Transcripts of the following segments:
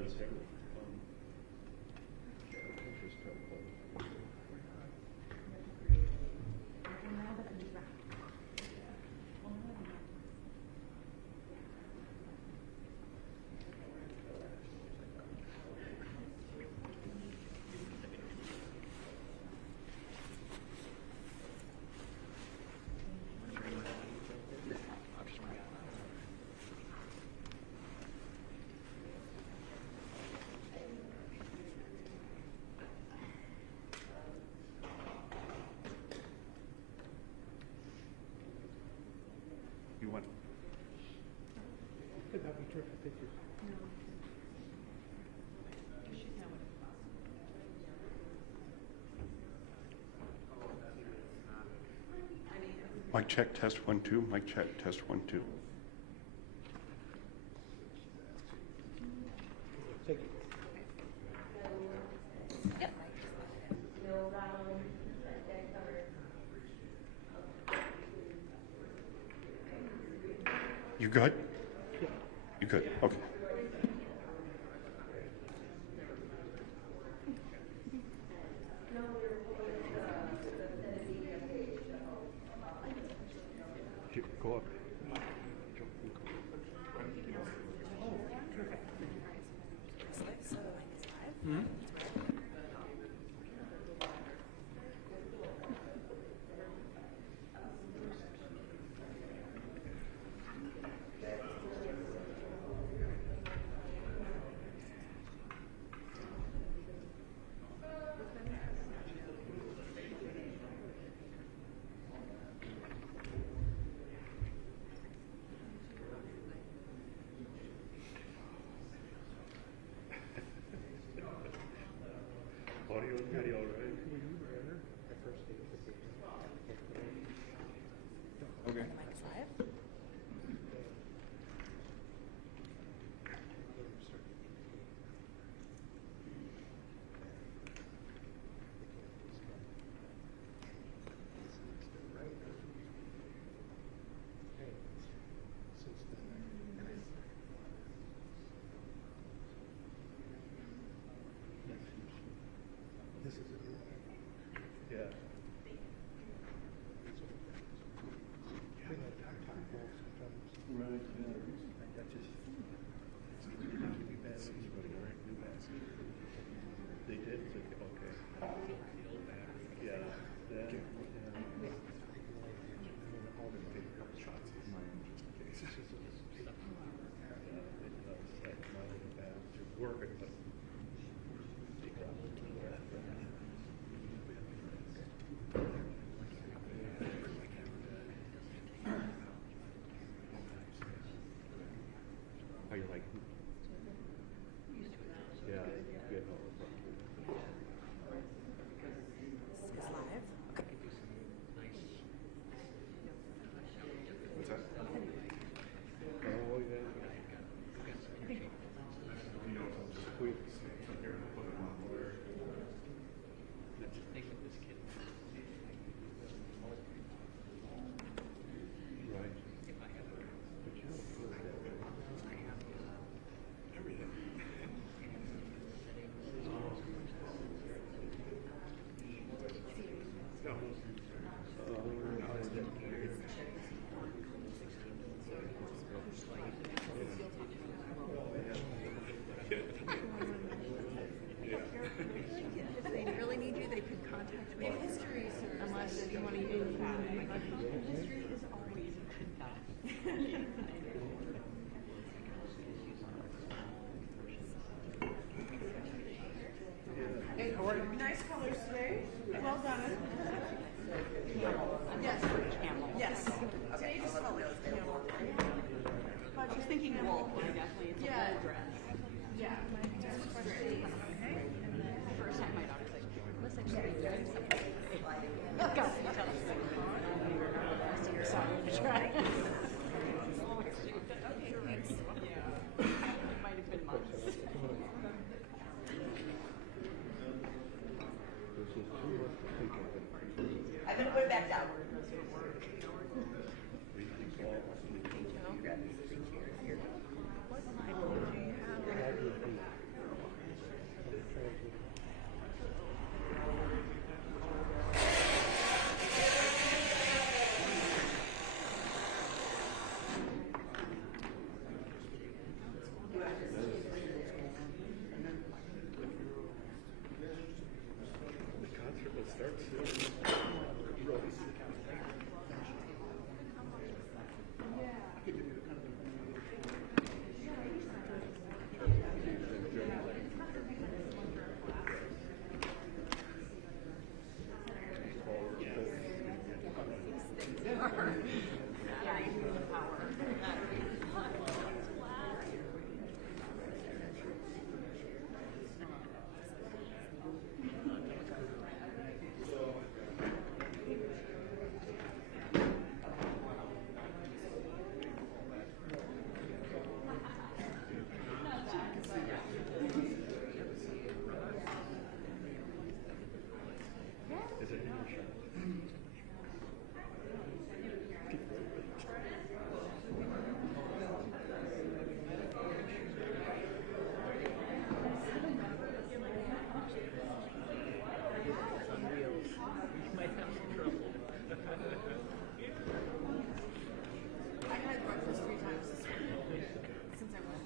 Kevin's hair. You want? That'd be terrific. Thank you. Mic check, test 1 2. Mic check, test 1 2. Thank you. Yep. You good? Yeah. You good? Okay. Go up. Hmm? Audio and video, right? Okay. This is it. Yeah. We like to talk about sometimes. Right. That just They did? Okay. Yeah. all the big shots. Working, but how you like? Yeah, good. Is live. What's that? Oh, yeah. Sweet. Right. Everything. If they really need you, they could contact me. History, unless you want to use that. History is always Hey, nice colors today. Well done. Yes. Yes. Okay, just colors. I was thinking wool. Definitely, it's a wool dress. Yeah. Okay. First time my daughter's like, listen, she's doing something. Go, tell us. You're sorry to try. Okay, thanks. Yeah. It might have been months. I'm going to put it back down. What Bible do you have? I had breakfast 3 times this morning since I went.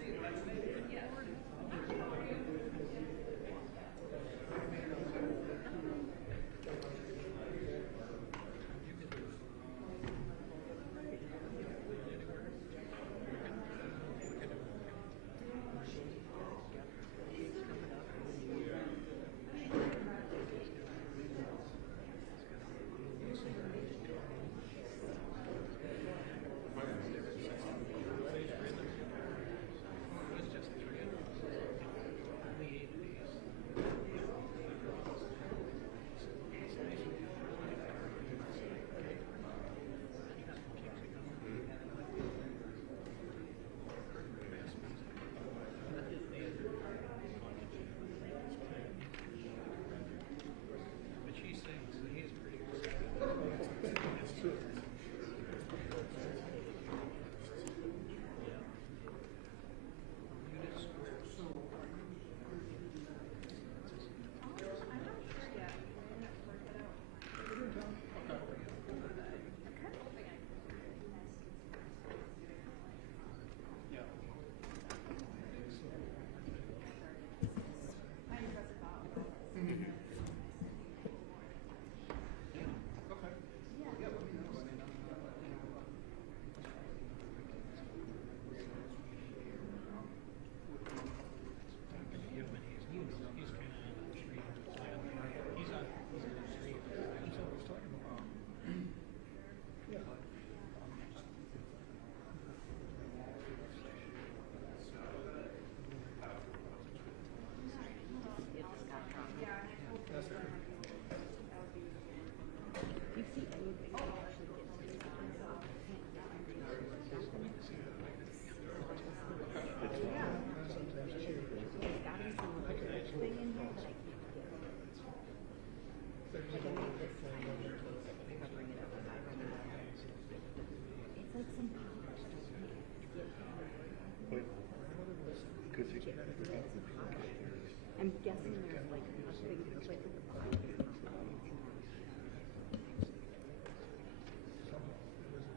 I'm guessing there's like a big clip at the bottom.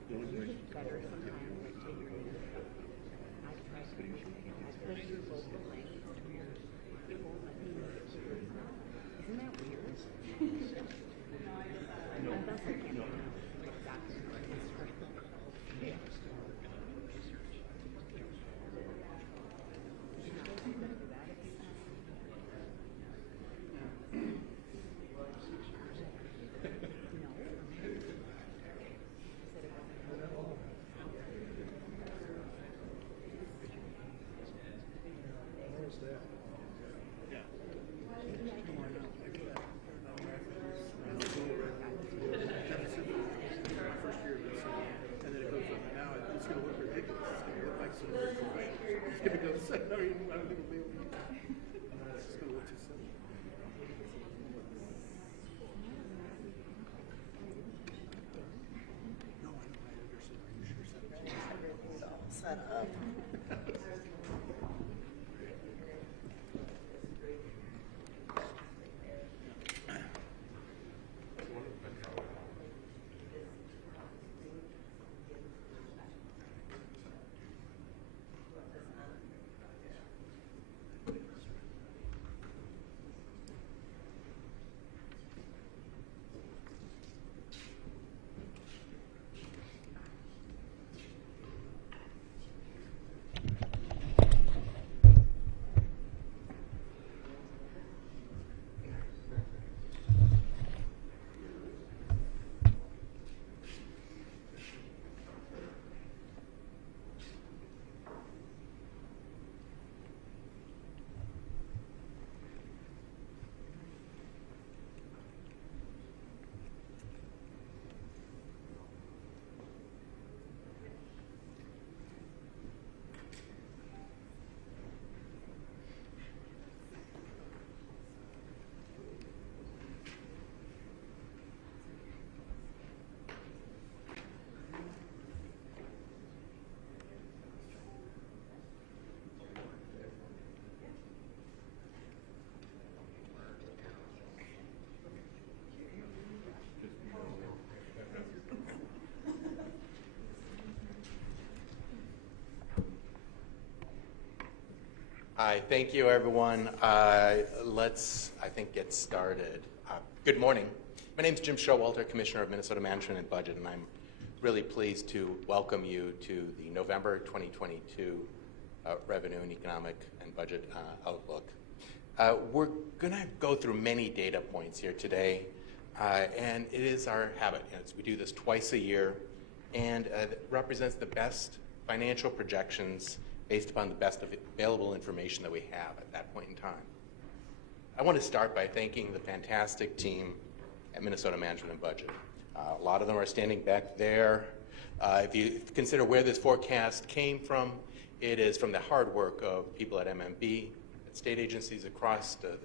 Usually better sometimes like take your I've tried to I push through both the lanes. It won't let me make it through. Isn't that weird? I thought I can't do it. Exactly. Yeah. Set up. Hi, thank you, everyone. Let's, I think, get started. Good morning. My name is Jim Showalter, Commissioner of Minnesota Management and Budget, and I'm really pleased to welcome you to the November 2022 Revenue and Economic and Budget Outlook. We're going to go through many data points here today, and it is our habit. We do this twice a year, and it represents the best financial projections based upon the best available information that we have at that point in time. I want to start by thanking the fantastic team at Minnesota Management and Budget. A lot of them are standing back there. If you consider where this forecast came from, it is from the hard work of people at MMB, at state agencies across the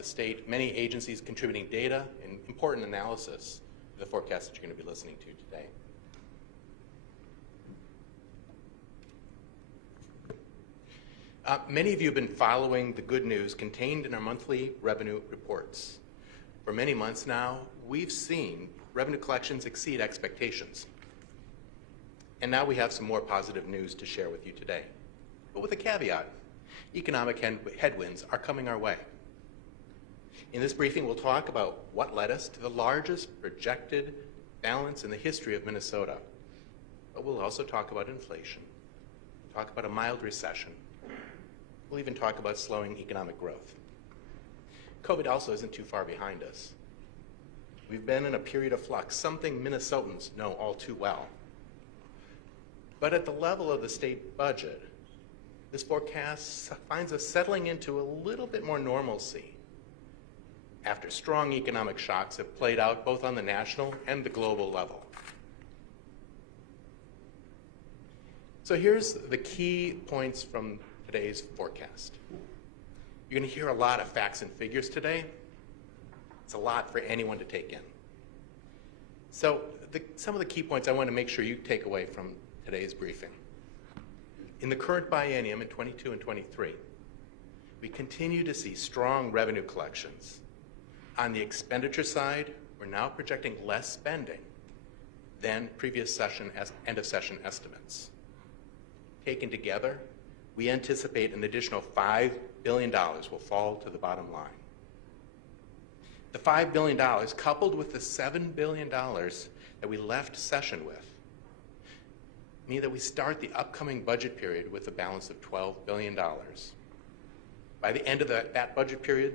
state, many agencies contributing data and important analysis to the forecast that you're going to be listening to today. Many of you have been following the good news contained in our monthly revenue reports. For many months now, we've seen revenue collections exceed expectations. And now we have some more positive news to share with you today. But with a caveat, economic headwinds are coming our way. In this briefing, we'll talk about what led us to the largest projected balance in the history of Minnesota. But we'll also talk about inflation, talk about a mild recession. We'll even talk about slowing economic growth. COVID also isn't too far behind us. We've been in a period of flux, something Minnesotans know all too well. But at the level of the state budget, this forecast finds us settling into a little bit more normalcy after strong economic shocks have played out both on the national and the global level. So here's the key points from today's forecast. You're going to hear a lot of facts and figures today. It's a lot for anyone to take in. So some of the key points I want to make sure you take away from today's briefing. In the current biennium in 22 and 23, we continue to see strong revenue collections. On the expenditure side, we're now projecting less spending than previous session end of session estimates. Taken together, we anticipate an additional $5 billion will fall to the bottom line. The $5 billion, coupled with the $7 billion that we left session with, mean that we start the upcoming budget period with a balance of $12 billion. By the end of that budget period,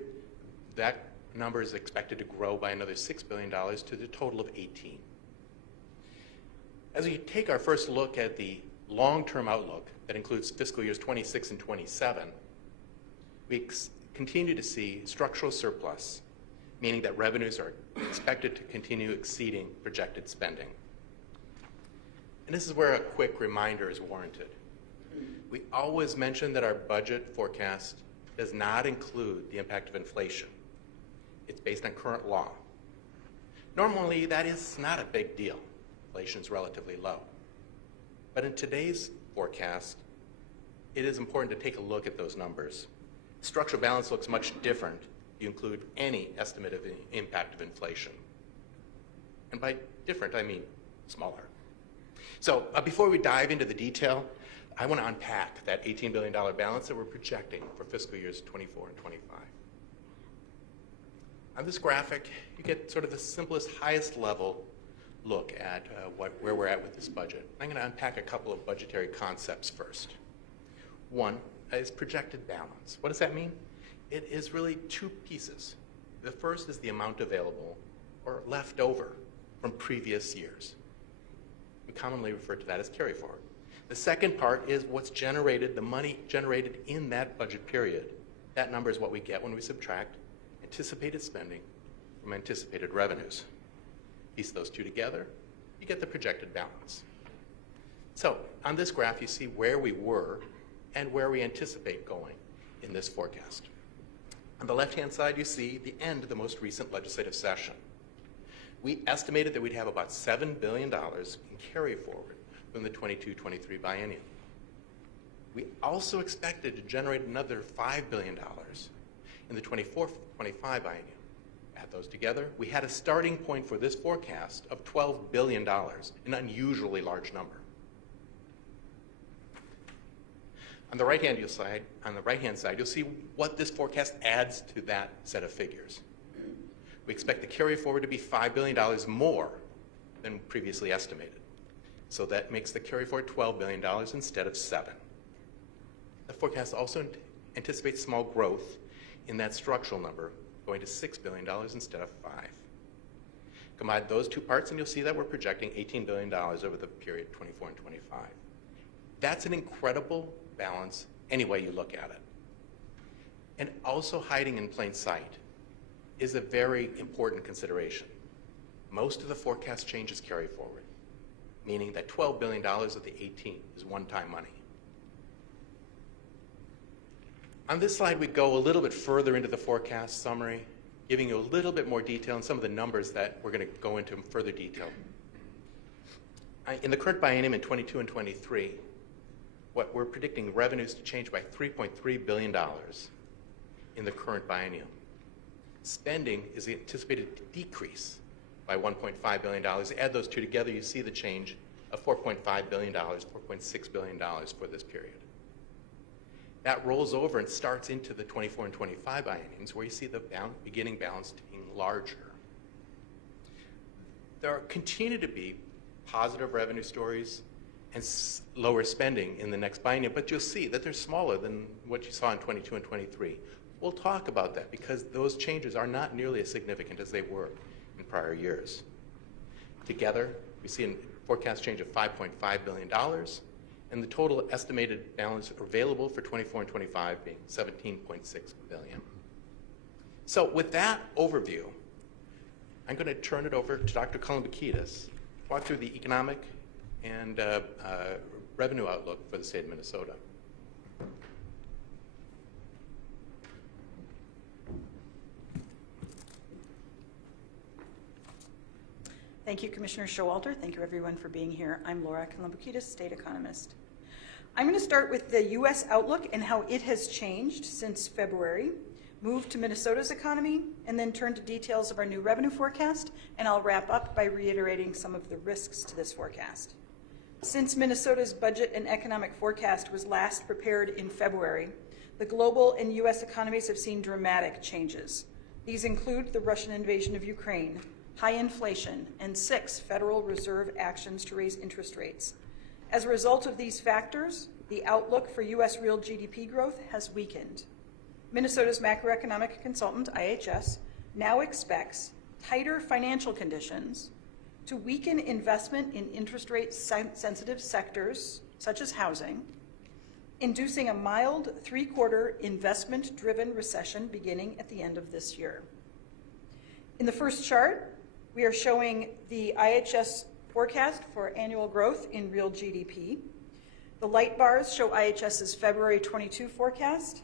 that number is expected to grow by another $6 billion to the total of 18. As we take our first look at the long-term outlook that includes fiscal years 26 and 27, we continue to see structural surplus, meaning that revenues are expected to continue exceeding projected spending. And this is where a quick reminder is warranted. We always mention that our budget forecast does not include the impact of inflation. It's based on current law. Normally, that is not a big deal. Inflation is relatively low. But in today's forecast, it is important to take a look at those numbers. Structural balance looks much different if you include any estimate of the impact of inflation. And by different, I mean smaller. So before we dive into the detail, I want to unpack that $18 billion balance that we're projecting for fiscal years 24 and 25. On this graphic, you get sort of the simplest, highest level look at where we're at with this budget. I'm going to unpack a couple of budgetary concepts first. One is projected balance. What does that mean? It is really two pieces. The first is the amount available or left over from previous years. We commonly refer to that as carry forward. The second part is what's generated, the money generated in that budget period. That number is what we get when we subtract anticipated spending from anticipated revenues. Piece those two together, you get the projected balance. So on this graph, you see where we were and where we anticipate going in this forecast. On the left-hand side, you see the end of the most recent legislative session. We estimated that we'd have about $7 billion in carry forward from the 22-23 biennium. We also expected to generate another $5 billion in the 24-25 biennium. Add those together, we had a starting point for this forecast of $12 billion, an unusually large number. On the right-hand side, you'll see what this forecast adds to that set of figures. We expect the carry forward to be $5 billion more than previously estimated. So that makes the carry forward $12 billion instead of $7 billion. The forecast also anticipates small growth in that structural number, going to $6 billion instead of $5 billion. Combine those two parts and you'll see that we're projecting $18 billion over the period 24 and 25. That's an incredible balance any way you look at it. And also hiding in plain sight is a very important consideration. Most of the forecast changes carry forward, meaning that $12 billion of the 18 is one-time money. On this slide, we go a little bit further into the forecast summary, giving you a little bit more detail on some of the numbers that we're going to go into in further detail. In the current biennium in 22 and 23, what we're predicting revenues to change by $3.3 billion in the current biennium. Spending is anticipated to decrease by $1.5 billion. Add those two together, you see the change of $4.5 billion, $4.6 billion for this period. That rolls over and starts into the 24 and 25 bienniums, where you see the beginning balance being larger. There continue to be positive revenue stories and lower spending in the next biennium, but you'll see that they're smaller than what you saw in 22 and 23. We'll talk about that because those changes are not nearly as significant as they were in prior years. Together, we see a forecast change of $5.5 billion, and the total estimated balance available for 24 and 25 being $17.6 billion. So with that overview, I'm going to turn it over to Dr. Kolumbakidis to walk through the economic and revenue outlook for the state of Minnesota. Thank you, Commissioner Showalter. Thank you, everyone, for being here. I'm Laura Kolumbakidis, state economist. I'm going to start with the U.S. outlook and how it has changed since February, move to Minnesota's economy, and then turn to details of our new revenue forecast, and I'll wrap up by reiterating some of the risks to this forecast. Since Minnesota's budget and economic forecast was last prepared in February, the global and U.S. economies have seen dramatic changes. These include the Russian invasion of Ukraine, high inflation, and 6 Federal Reserve actions to raise interest rates. As a result of these factors, the outlook for U.S. real GDP growth has weakened. Minnesota's macroeconomic consultant, IHS, now expects tighter financial conditions to weaken investment in interest rate sensitive sectors, such as housing, inducing a mild 3-quarter investment-driven recession beginning at the end of this year. In the first chart, we are showing the IHS forecast for annual growth in real GDP. The light bars show IHS's February 22 forecast,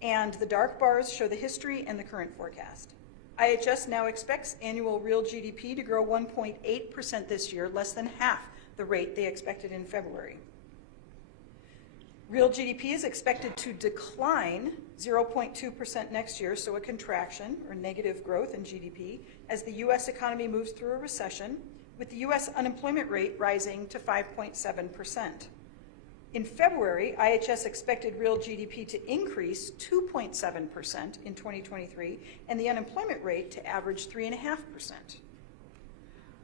and the dark bars show the history and the current forecast. IHS now expects annual real GDP to grow 1.8% this year, less than half the rate they expected in February. Real GDP is expected to decline 0.2% next year, so a contraction or negative growth in GDP as the U.S. economy moves through a recession, with the U.S. unemployment rate rising to 5.7%. In February, IHS expected real GDP to increase 2.7% in 2023 and the unemployment rate to average 3.5%.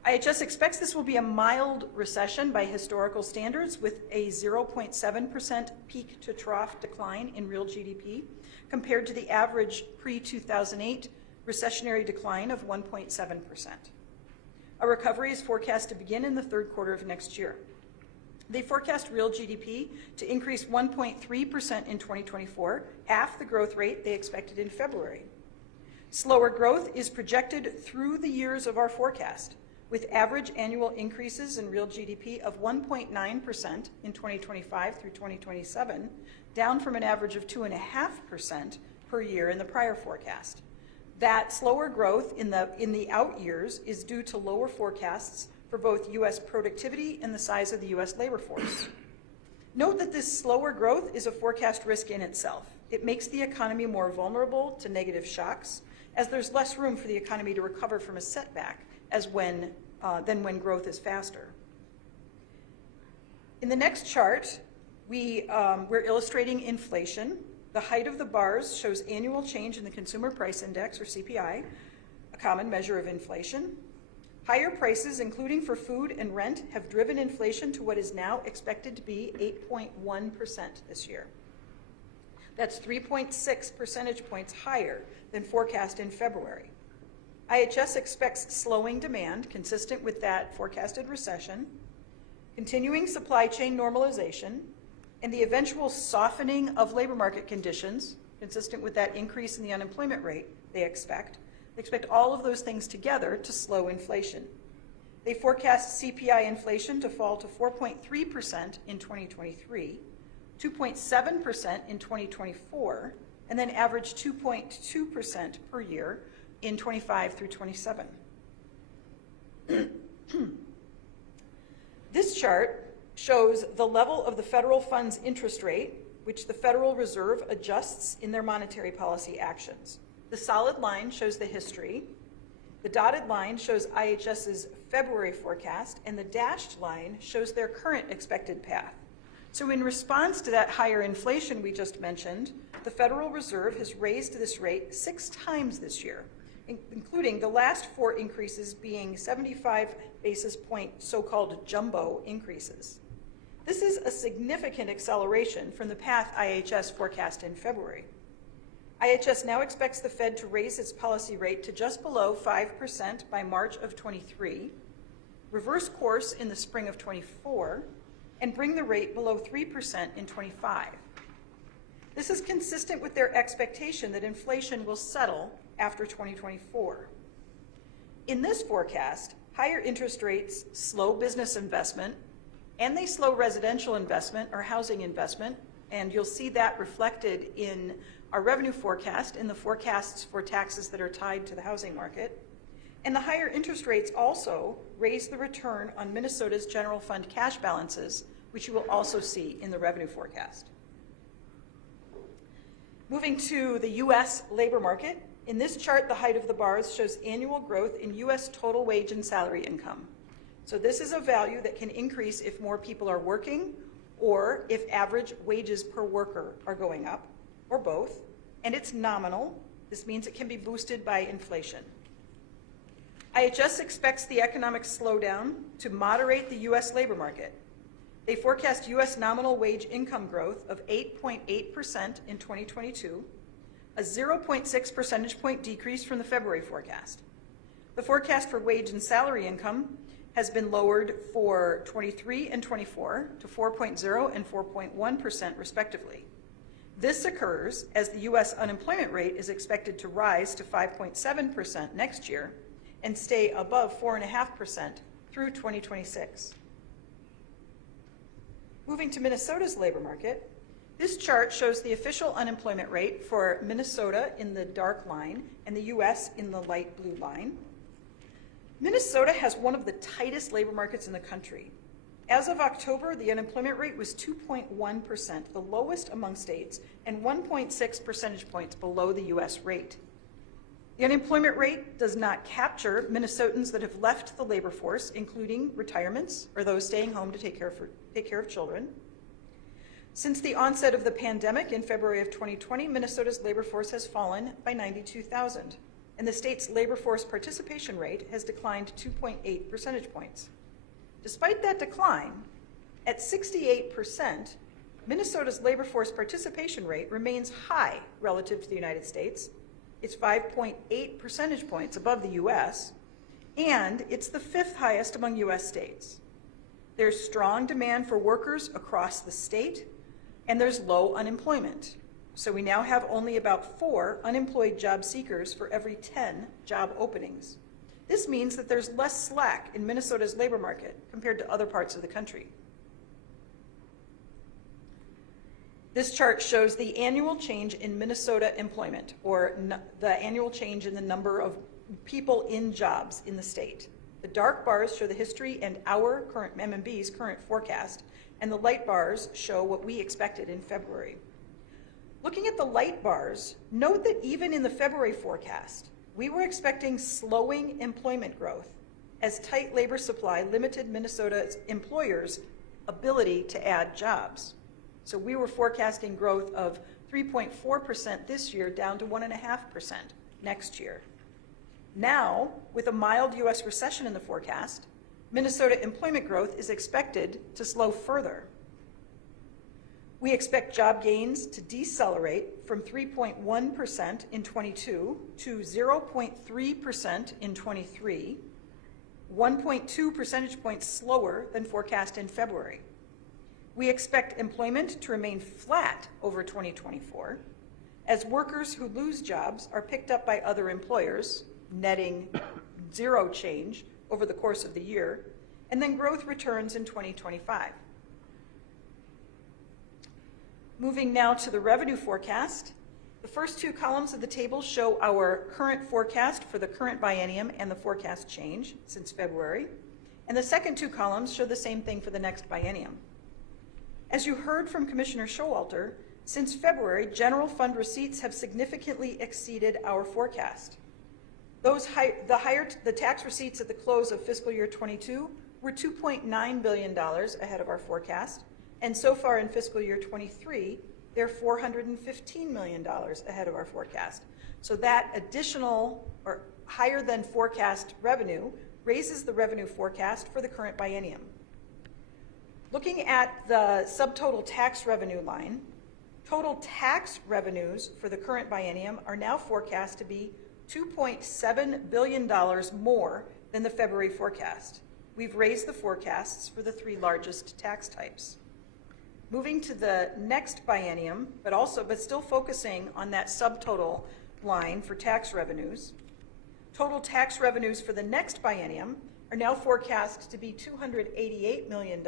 IHS expects this will be a mild recession by historical standards, with a 0.7% peak to trough decline in real GDP compared to the average pre-2008 recessionary decline of 1.7%. A recovery is forecast to begin in the 3rd quarter of next year. They forecast real GDP to increase 1.3% in 2024, half the growth rate they expected in February. Slower growth is projected through the years of our forecast, with average annual increases in real GDP of 1.9% in 2025 through 2027, down from an average of 2.5% per year in the prior forecast. That slower growth in the out years is due to lower forecasts for both U.S. productivity and the size of the U.S. labor force. Note that this slower growth is a forecast risk in itself. It makes the economy more vulnerable to negative shocks, as there's less room for the economy to recover from a setback than when growth is faster. In the next chart, We're illustrating inflation. The height of the bars shows annual change in the Consumer Price Index, or CPI, a common measure of inflation. Higher prices, including for food and rent, have driven inflation to what is now expected to be 8.1% this year. That's 3.6 percentage points higher than forecast in February. IHS expects slowing demand, consistent with that forecasted recession, continuing supply chain normalization, and the eventual softening of labor market conditions, consistent with that increase in the unemployment rate they expect. They expect all of those things together to slow inflation. They forecast CPI inflation to fall to 4.3% in 2023, 2.7% in 2024, and then average 2.2% per year in 25 through 27. This chart shows the level of the federal funds interest rate, which the Federal Reserve adjusts in their monetary policy actions. The solid line shows the history. The dotted line shows IHS's February forecast, and the dashed line shows their current expected path. So in response to that higher inflation we just mentioned, the Federal Reserve has raised this rate 6 times this year, including the last 4 increases being 75 basis point so-called jumbo increases. This is a significant acceleration from the path IHS forecast in February. IHS now expects the Fed to raise its policy rate to just below 5% by March of 23, reverse course in the spring of 24, and bring the rate below 3% in 25. This is consistent with their expectation that inflation will settle after 2024. In this forecast, higher interest rates slow business investment, and they slow residential investment or housing investment, and you'll see that reflected in our revenue forecast, in the forecasts for taxes that are tied to the housing market. And the higher interest rates also raise the return on Minnesota's general fund cash balances, which you will also see in the revenue forecast. Moving to the U.S. labor market, in this chart, the height of the bars shows annual growth in U.S. total wage and salary income. So this is a value that can increase if more people are working or if average wages per worker are going up, or both, and it's nominal. This means it can be boosted by inflation. IHS expects the economic slowdown to moderate the U.S. labor market. They forecast U.S. nominal wage income growth of 8.8% in 2022, a 0.6 percentage point decrease from the February forecast. The forecast for wage and salary income has been lowered for 23 and 24 to 4.0 and 4.1% respectively. This occurs as the U.S. unemployment rate is expected to rise to 5.7% next year and stay above 4.5% through 2026. Moving to Minnesota's labor market, this chart shows the official unemployment rate for Minnesota in the dark line and the U.S. in the light blue line. Minnesota has one of the tightest labor markets in the country. As of October, the unemployment rate was 2.1%, the lowest among states, and 1.6 percentage points below the U.S. rate. The unemployment rate does not capture Minnesotans that have left the labor force, including retirements or those staying home to take care of children. Since the onset of the pandemic in February of 2020, Minnesota's labor force has fallen by 92,000, and the state's labor force participation rate has declined 2.8 percentage points. Despite that decline, at 68%, Minnesota's labor force participation rate remains high relative to the United States. It's 5.8 percentage points above the U.S., and it's the 5th highest among U.S. states. There's strong demand for workers across the state, and there's low unemployment. So we now have only about 4 unemployed job seekers for every 10 job openings. This means that there's less slack in Minnesota's labor market compared to other parts of the country. This chart shows the annual change in Minnesota employment, or the annual change in the number of people in jobs in the state. The dark bars show the history and our current MMB's current forecast, and the light bars show what we expected in February. Looking at the light bars, note that even in the February forecast, we were expecting slowing employment growth as tight labor supply limited Minnesota's employers' ability to add jobs. So we were forecasting growth of 3.4% this year down to 1.5% next year. Now, with a mild U.S. recession in the forecast, Minnesota employment growth is expected to slow further. We expect job gains to decelerate from 3.1% in 22 to 0.3% in 23, 1.2 percentage points slower than forecast in February. We expect employment to remain flat over 2024 as workers who lose jobs are picked up by other employers, netting zero change over the course of the year, and then growth returns in 2025. Moving now to the revenue forecast. The first two columns of the table show our current forecast for the current biennium and the forecast change since February. And the second two columns show the same thing for the next biennium. As you heard from Commissioner Showalter, since February, general fund receipts have significantly exceeded our forecast. The tax receipts at the close of fiscal year 22 were $2.9 billion ahead of our forecast, and so far in fiscal year 23, they're $415 million ahead of our forecast. So that additional or higher than forecast revenue raises the revenue forecast for the current biennium. Looking at the subtotal tax revenue line, total tax revenues for the current biennium are now forecast to be $2.7 billion more than the February forecast. We've raised the forecasts for the three largest tax types. Moving to the next biennium, but still focusing on that subtotal line for tax revenues, total tax revenues for the next biennium are now forecast to be $288 million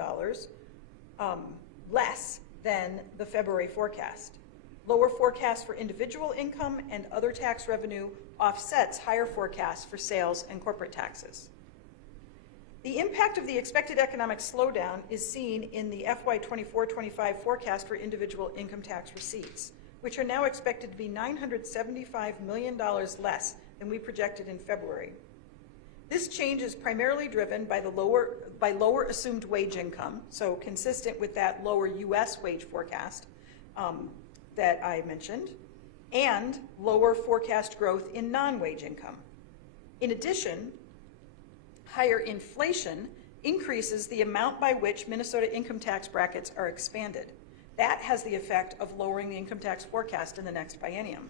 less than the February forecast. Lower forecast for individual income and other tax revenue offsets higher forecasts for sales and corporate taxes. The impact of the expected economic slowdown is seen in the FY 24-25 forecast for individual income tax receipts, which are now expected to be $975 million less than we projected in February. This change is primarily driven by lower assumed wage income, so consistent with that lower U.S. wage forecast that I mentioned, and lower forecast growth in non-wage income. In addition, higher inflation increases the amount by which Minnesota income tax brackets are expanded. That has the effect of lowering the income tax forecast in the next biennium.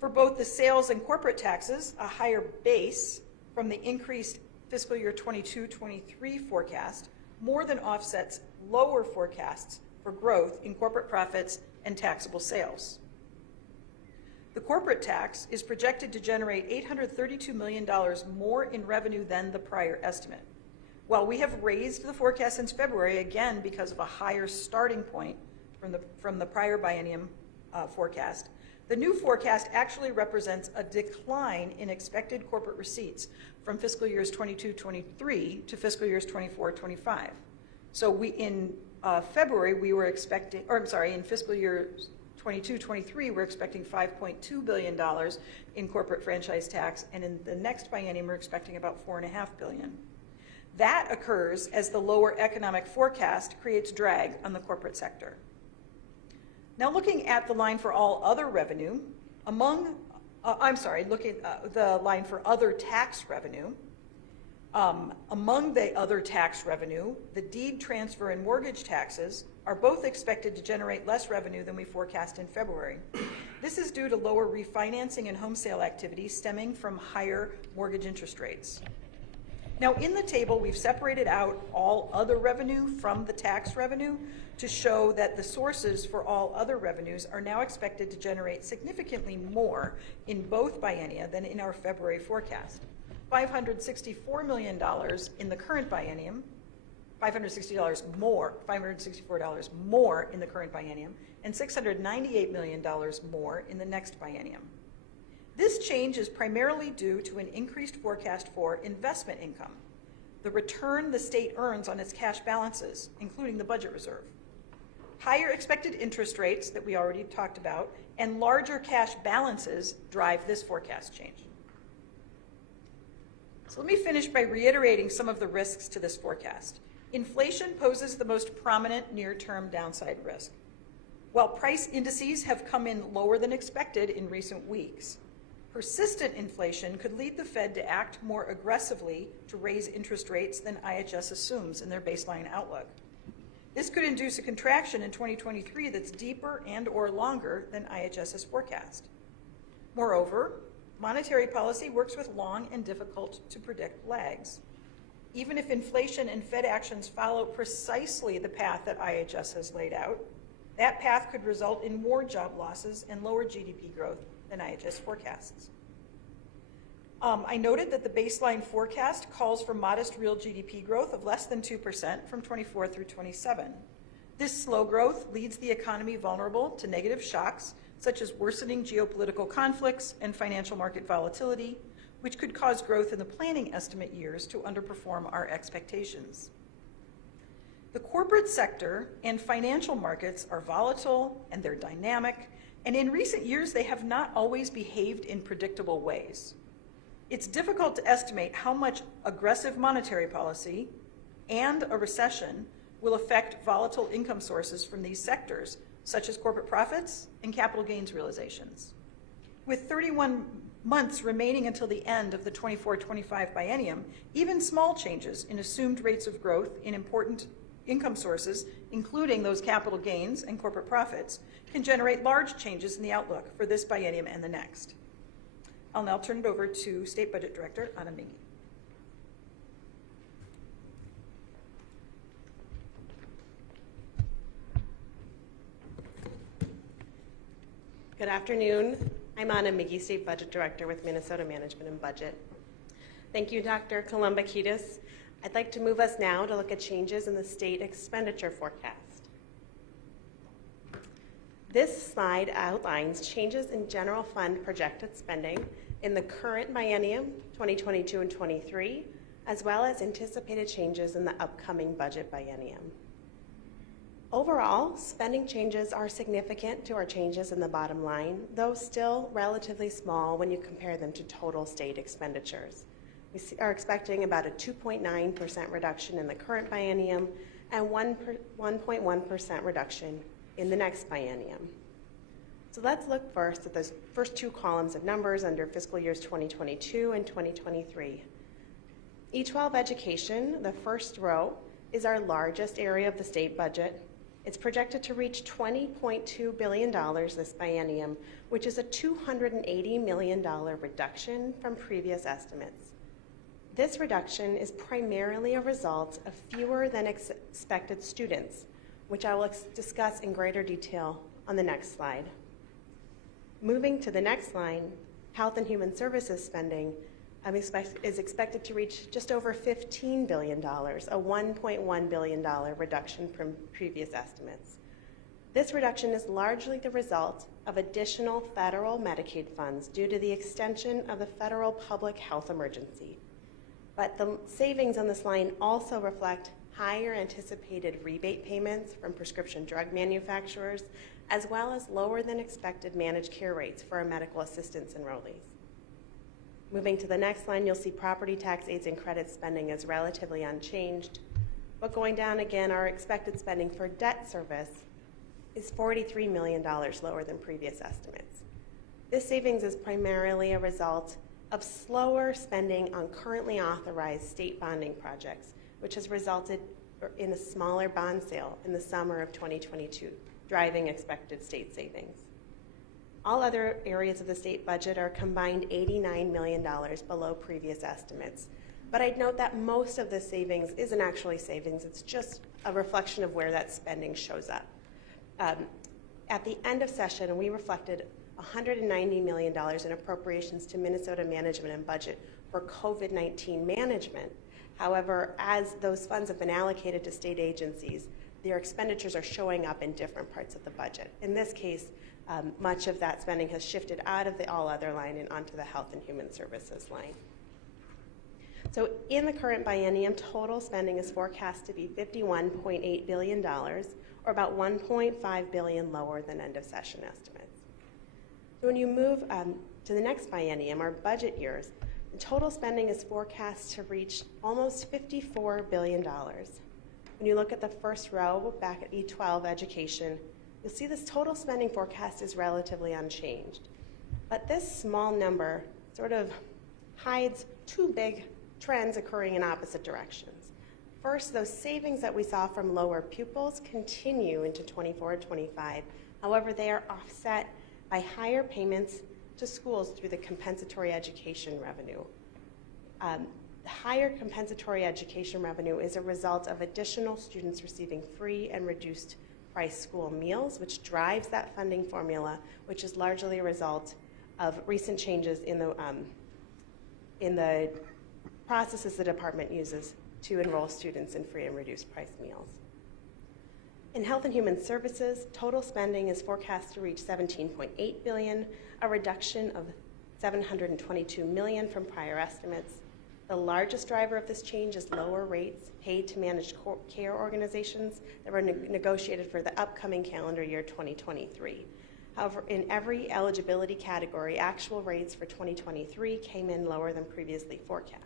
For both the sales and corporate taxes, a higher base from the increased fiscal year 22-23 forecast more than offsets lower forecasts for growth in corporate profits and taxable sales. The corporate tax is projected to generate $832 million more in revenue than the prior estimate. While we have raised the forecast since February, again because of a higher starting point from the prior biennium forecast, the new forecast actually represents a decline in expected corporate receipts from fiscal years 22-23 to fiscal years 24-25. So in February we were expecting, in fiscal year 22-23, we're expecting $5.2 billion in corporate franchise tax, and in the next biennium, we're expecting about $4.5 billion. That occurs as the lower economic forecast creates drag on the corporate sector. Now, looking at the line for all other revenue, looking at the line for other tax revenue, among the other tax revenue, the deed transfer and mortgage taxes are both expected to generate less revenue than we forecast in February. This is due to lower refinancing and home sale activity stemming from higher mortgage interest rates. Now, in the table, we've separated out all other revenue from the tax revenue to show that the sources for all other revenues are now expected to generate significantly more in both biennia than in our February forecast. $564 million in the current biennium, $564 more in the current biennium, and $698 million more in the next biennium. This change is primarily due to an increased forecast for investment income, the return the state earns on its cash balances, including the budget reserve. Higher expected interest rates that we already talked about and larger cash balances drive this forecast change. So let me finish by reiterating some of the risks to this forecast. Inflation poses the most prominent near-term downside risk. While price indices have come in lower than expected in recent weeks, persistent inflation could lead the Fed to act more aggressively to raise interest rates than IHS assumes in their baseline outlook. This could induce a contraction in 2023 that's deeper and or longer than IHS's forecast. Moreover, monetary policy works with long and difficult to predict lags. Even if inflation and Fed actions follow precisely the path that IHS has laid out, that path could result in more job losses and lower GDP growth than IHS forecasts. I noted that the baseline forecast calls for modest real GDP growth of less than 2% from 24 through 27. This slow growth leaves the economy vulnerable to negative shocks, such as worsening geopolitical conflicts and financial market volatility, which could cause growth in the planning estimate years to underperform our expectations. The corporate sector and financial markets are volatile and they're dynamic, and in recent years they have not always behaved in predictable ways. It's difficult to estimate how much aggressive monetary policy and a recession will affect volatile income sources from these sectors, such as corporate profits and capital gains realizations. With 31 months remaining until the end of the 24-25 biennium, even small changes in assumed rates of growth in important income sources, including those capital gains and corporate profits, can generate large changes in the outlook for this biennium and the next. I'll now turn it over to State Budget Director Anna Mingy. Good afternoon. I'm Anna Mingy, State Budget Director with Minnesota Management and Budget. Thank you, Dr. Kolumbakidis. I'd like to move us now to look at changes in the state expenditure forecast. This slide outlines changes in general fund projected spending in the current biennium, 2022 and 23, as well as anticipated changes in the upcoming budget biennium. Overall, spending changes are significant to our changes in the bottom line, though still relatively small when you compare them to total state expenditures. We are expecting about a 2.9% reduction in the current biennium and 1.1% reduction in the next biennium. So let's look first at those first two columns of numbers under fiscal years 2022 and 2023. E12 education, the first row, is our largest area of the state budget. It's projected to reach $20.2 billion this biennium, which is a $280 million reduction from previous estimates. This reduction is primarily a result of fewer than expected students, which I will discuss in greater detail on the next slide. Moving to the next line, Health and Human Services spending is expected to reach just over $15 billion, a $1.1 billion reduction from previous estimates. This reduction is largely the result of additional federal Medicaid funds due to the extension of the federal public health emergency. But the savings on this line also reflect higher anticipated rebate payments from prescription drug manufacturers, as well as lower than expected managed care rates for our medical assistance enrollees. Moving to the next line, you'll see property tax aids and credit spending is relatively unchanged, but going down again, our expected spending for debt service is $43 million lower than previous estimates. This savings is primarily a result of slower spending on currently authorized state bonding projects, which has resulted in a smaller bond sale in the summer of 2022, driving expected state savings. All other areas of the state budget are combined $89 million below previous estimates. But I'd note that most of the savings isn't actually savings, it's just a reflection of where that spending shows up. At the end of session, we reflected $190 million in appropriations to Minnesota Management and Budget for COVID-19 management. However, as those funds have been allocated to state agencies, their expenditures are showing up in different parts of the budget. In this case, much of that spending has shifted out of the all other line and onto the Health and Human Services line. So in the current biennium, total spending is forecast to be $51.8 billion, or about $1.5 billion lower than end of session estimates. So when you move to the next biennium, our budget years, the total spending is forecast to reach almost $54 billion. When you look at the first row back at E12 education, you'll see this total spending forecast is relatively unchanged. But this small number sort of hides two big trends occurring in opposite directions. First, those savings that we saw from lower pupils continue into 24 and 25. However, they are offset by higher payments to schools through the compensatory education revenue. The higher compensatory education revenue is a result of additional students receiving free and reduced price school meals, which drives that funding formula, which is largely a result of recent changes in the processes the department uses to enroll students in free and reduced price meals. In Health and Human Services, total spending is forecast to reach $17.8 billion, a reduction of $722 million from prior estimates. The largest driver of this change is lower rates paid to managed care organizations that were negotiated for the upcoming calendar year 2023. However, in every eligibility category, actual rates for 2023 came in lower than previously forecast.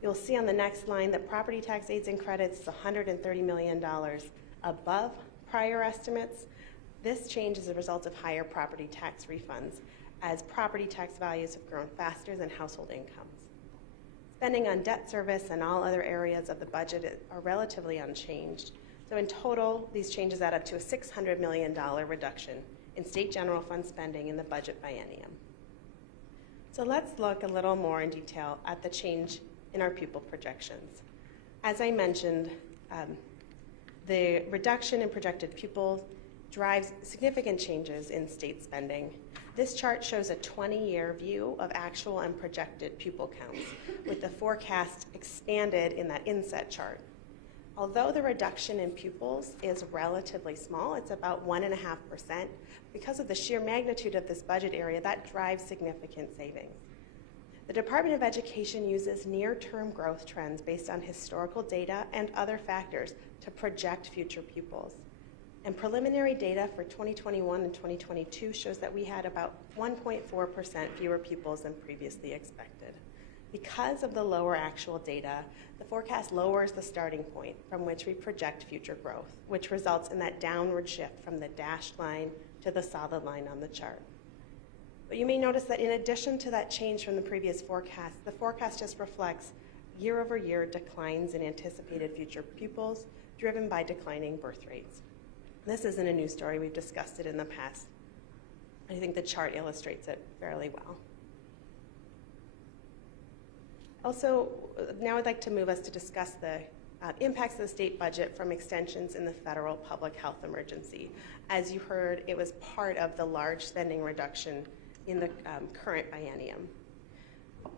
You'll see on the next line that property tax aids and credits is $130 million above prior estimates. This change is a result of higher property tax refunds as property tax values have grown faster than household incomes. Spending on debt service and all other areas of the budget are relatively unchanged. So in total, these changes add up to a $600 million reduction in state general fund spending in the budget biennium. So let's look a little more in detail at the change in our pupil projections. As I mentioned, the reduction in projected pupils drives significant changes in state spending. This chart shows a 20-year view of actual and projected pupil counts, with the forecast expanded in that inset chart. Although the reduction in pupils is relatively small, it's about 1.5%, because of the sheer magnitude of this budget area, that drives significant savings. The Department of Education uses near-term growth trends based on historical data and other factors to project future pupils. And preliminary data for 2021 and 2022 shows that we had about 1.4% fewer pupils than previously expected. Because of the lower actual data, the forecast lowers the starting point from which we project future growth, which results in that downward shift from the dashed line to the solid line on the chart. But you may notice that in addition to that change from the previous forecast, the forecast just reflects year-over-year declines in anticipated future pupils driven by declining birth rates. This isn't a new story. We've discussed it in the past. I think the chart illustrates it fairly well. Also, now I'd like to move us to discuss the impacts of the state budget from extensions in the federal public health emergency. As you heard, it was part of the large spending reduction in the current biennium.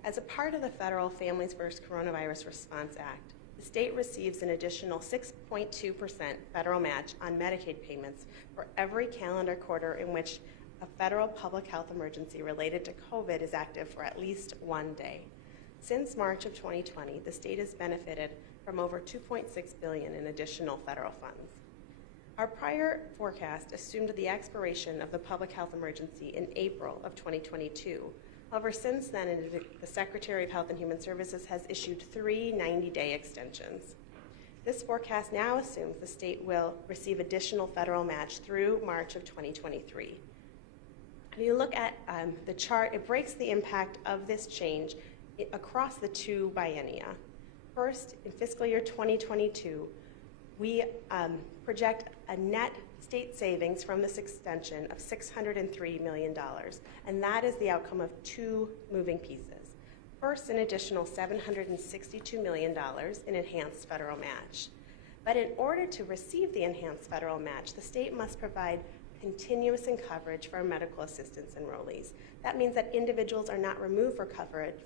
As a part of the Federal Families vs. Coronavirus Response Act, the state receives an additional 6.2% federal match on Medicaid payments for every calendar quarter in which a federal public health emergency related to COVID is active for at least one day. Since March of 2020, the state has benefited from over $2.6 billion in additional federal funds. Our prior forecast assumed the expiration of the public health emergency in April of 2022. However, since then, the Secretary of Health and Human Services has issued 3 90-day extensions. This forecast now assumes the state will receive additional federal match through March of 2023. When you look at the chart, it breaks the impact of this change across the 2 biennia. First, in fiscal year 2022, we project a net state savings from this extension of $603 million, and that is the outcome of 2 moving pieces. First, an additional $762 million in enhanced federal match. But in order to receive the enhanced federal match, the state must provide continuous coverage for medical assistance enrollees. That means that individuals are not removed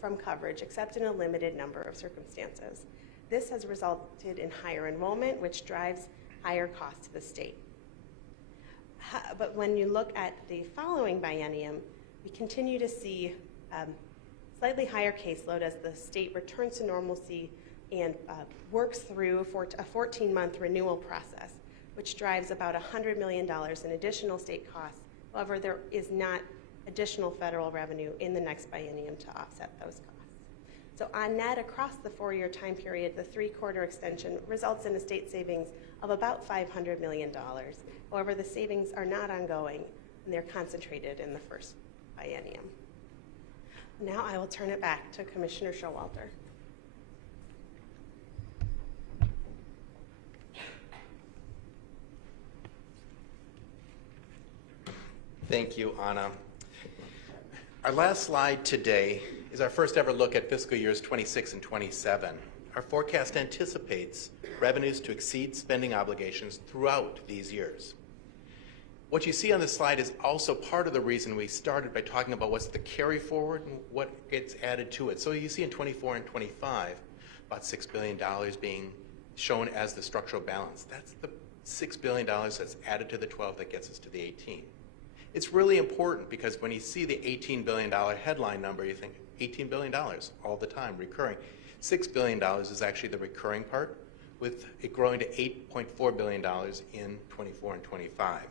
from coverage except in a limited number of circumstances. This has resulted in higher enrollment, which drives higher costs to the state. But when you look at the following biennium, we continue to see slightly higher caseload as the state returns to normalcy and works through a 14-month renewal process, which drives about $100 million in additional state costs. However, there is not additional federal revenue in the next biennium to offset those costs. So on net, across the 4-year time period, the 3-quarter extension results in a state savings of about $500 million. However, the savings are not ongoing, and they're concentrated in the first biennium. Now I will turn it back to Commissioner Showalter. Thank you, Anna. Our last slide today is our first ever look at fiscal years 26 and 27. Our forecast anticipates revenues to exceed spending obligations throughout these years. What you see on this slide is also part of the reason we started by talking about what's the carry forward and what gets added to it. So you see in 24 and 25, about $6 billion being shown as the structural balance. That's the $6 billion that's added to the 12 that gets us to the 18. It's really important because when you see the $18 billion headline number, you think $18 billion all the time, recurring. $6 billion is actually the recurring part, with it growing to $8.4 billion in 24 and 25.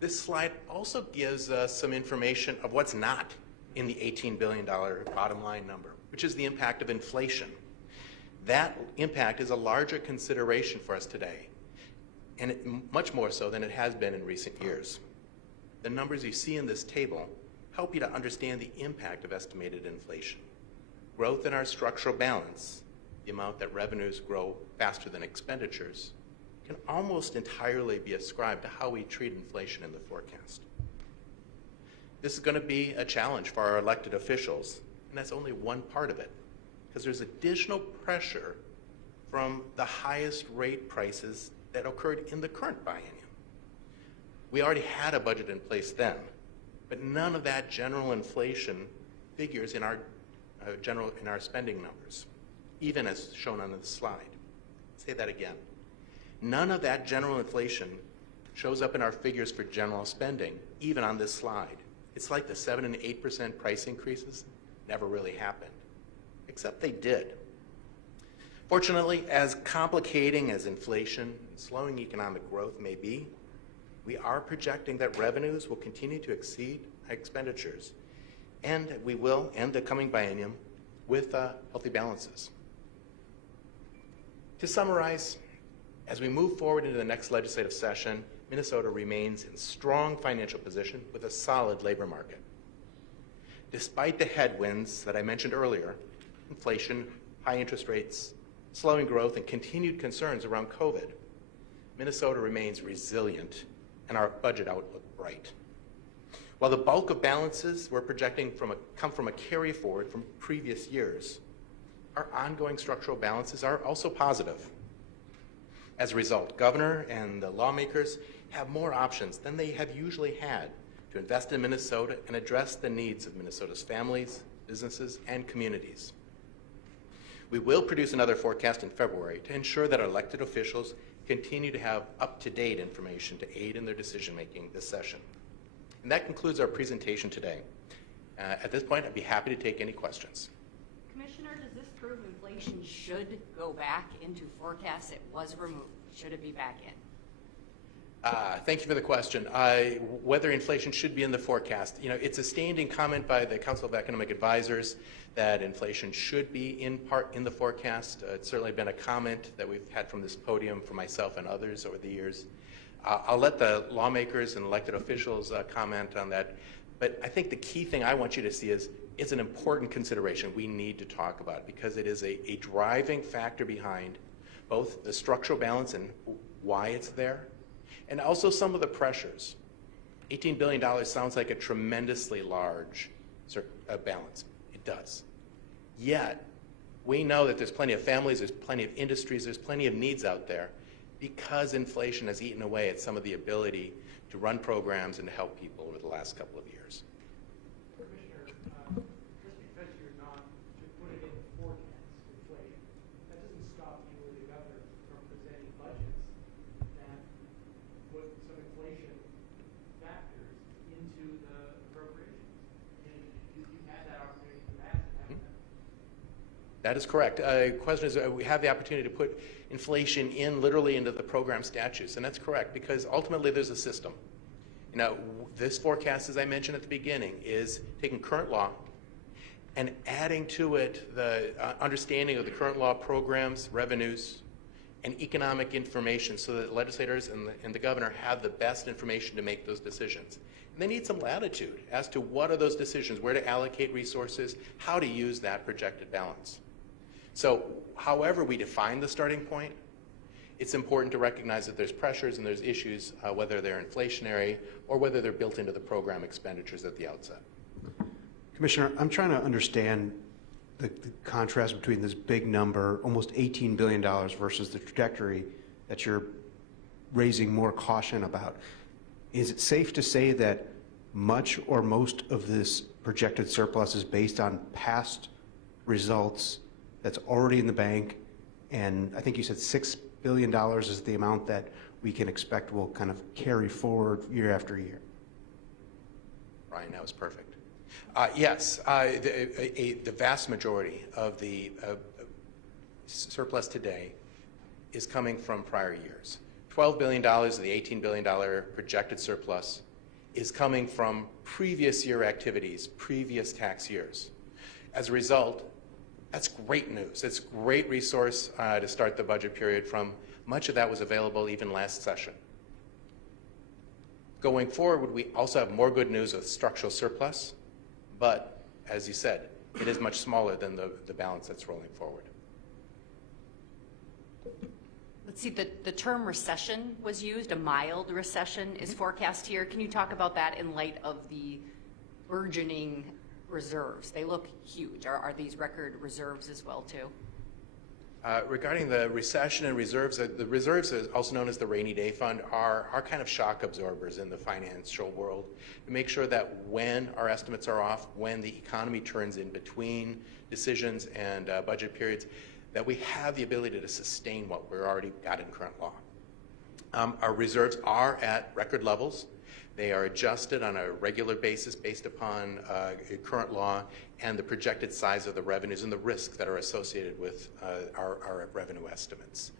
This slide also gives us some information of what's not in the $18 billion bottom line number, which is the impact of inflation. That impact is a larger consideration for us today, and much more so than it has been in recent years. The numbers you see in this table help you to understand the impact of estimated inflation. Growth in our structural balance, the amount that revenues grow faster than expenditures, can almost entirely be ascribed to how we treat inflation in the forecast. This is going to be a challenge for our elected officials, and that's only one part of it, because there's additional pressure from the highest rate prices that occurred in the current biennium. We already had a budget in place then, but none of that general inflation figures in our spending numbers, even as shown on the slide. Say that again. None of that general inflation shows up in our figures for general spending, even on this slide. It's like the 7% and 8% price increases never really happened, except they did. Fortunately, as complicating as inflation and slowing economic growth may be, we are projecting that revenues will continue to exceed expenditures, and we will end the coming biennium with healthy balances. To summarize, as we move forward into the next legislative session, Minnesota remains in strong financial position with a solid labor market. Despite the headwinds that I mentioned earlier, inflation, high interest rates, slowing growth, and continued concerns around COVID, Minnesota remains resilient and our budget outlook bright. While the bulk of balances we're projecting come from a carry forward from previous years, our ongoing structural balances are also positive. As a result, Governor and the lawmakers have more options than they have usually had to invest in Minnesota and address the needs of Minnesota's families, businesses, and communities. We will produce another forecast in February to ensure that our elected officials continue to have up-to-date information to aid in their decision-making this session. And that concludes our presentation today. At this point, I'd be happy to take any questions. Commissioner, does this prove inflation should go back into forecasts? It was removed. Should it be back in? Thank you for the question. Whether inflation should be in the forecast, it's a standing comment by the Council of Economic Advisors that inflation should be in part in the forecast. It's certainly been a comment that we've had from this podium for myself and others over the years. I'll let the lawmakers and elected officials comment on that. But I think the key thing I want you to see is it's an important consideration we need to talk about because it is a driving factor behind both the structural balance and why it's there, and also some of the pressures. $18 billion sounds like a tremendously large balance. It does. Yet, we know that there's plenty of families, there's plenty of industries, there's plenty of needs out there because inflation has eaten away at some of the ability to run programs and to help people over the last couple of years. Commissioner, just because you're not to put it in the forecast, inflation, that doesn't stop you or the governor from presenting budgets that put some inflation factors into the appropriations. And you've had that opportunity in the past, haven't you? That is correct. The question is, we have the opportunity to put inflation literally into the program statutes, and that's correct because ultimately there's a system. This forecast, as I mentioned at the beginning, is taking current law and adding to it the understanding of the current law programs, revenues, and economic information so that legislators and the governor have the best information to make those decisions. And they need some latitude as to what are those decisions, where to allocate resources, how to use that projected balance. So however we define the starting point, it's important to recognize that there's pressures and there's issues, whether they're inflationary or whether they're built into the program expenditures at the outset. Commissioner, I'm trying to understand the contrast between this big number, almost $18 billion, versus the trajectory that you're raising more caution about. Is it safe to say that much or most of this projected surplus is based on past results that's already in the bank? And I think you said $6 billion is the amount that we can expect will kind of carry forward year after year. Ryan, that was perfect. Yes, the vast majority of the surplus today is coming from prior years. $12 billion of the $18 billion projected surplus is coming from previous year activities, previous tax years. As a result, that's great news. It's a great resource to start the budget period from. Much of that was available even last session. Going forward, we also have more good news with structural surplus, but as you said, it is much smaller than the balance that's rolling forward. Let's see, the term recession was used, a mild recession is forecast here. Can you talk about that in light of the burgeoning reserves? They look huge. Are these record reserves as well, too? Regarding the recession and reserves, the reserves, also known as the rainy day fund, are kind of shock absorbers in the financial world to make sure that when our estimates are off, when the economy turns in between decisions and budget periods, that we have the ability to sustain what we're already got in current law. Our reserves are at record levels. They are adjusted on a regular basis based upon current law and the projected size of the revenues and the risks that are associated with our revenue estimates.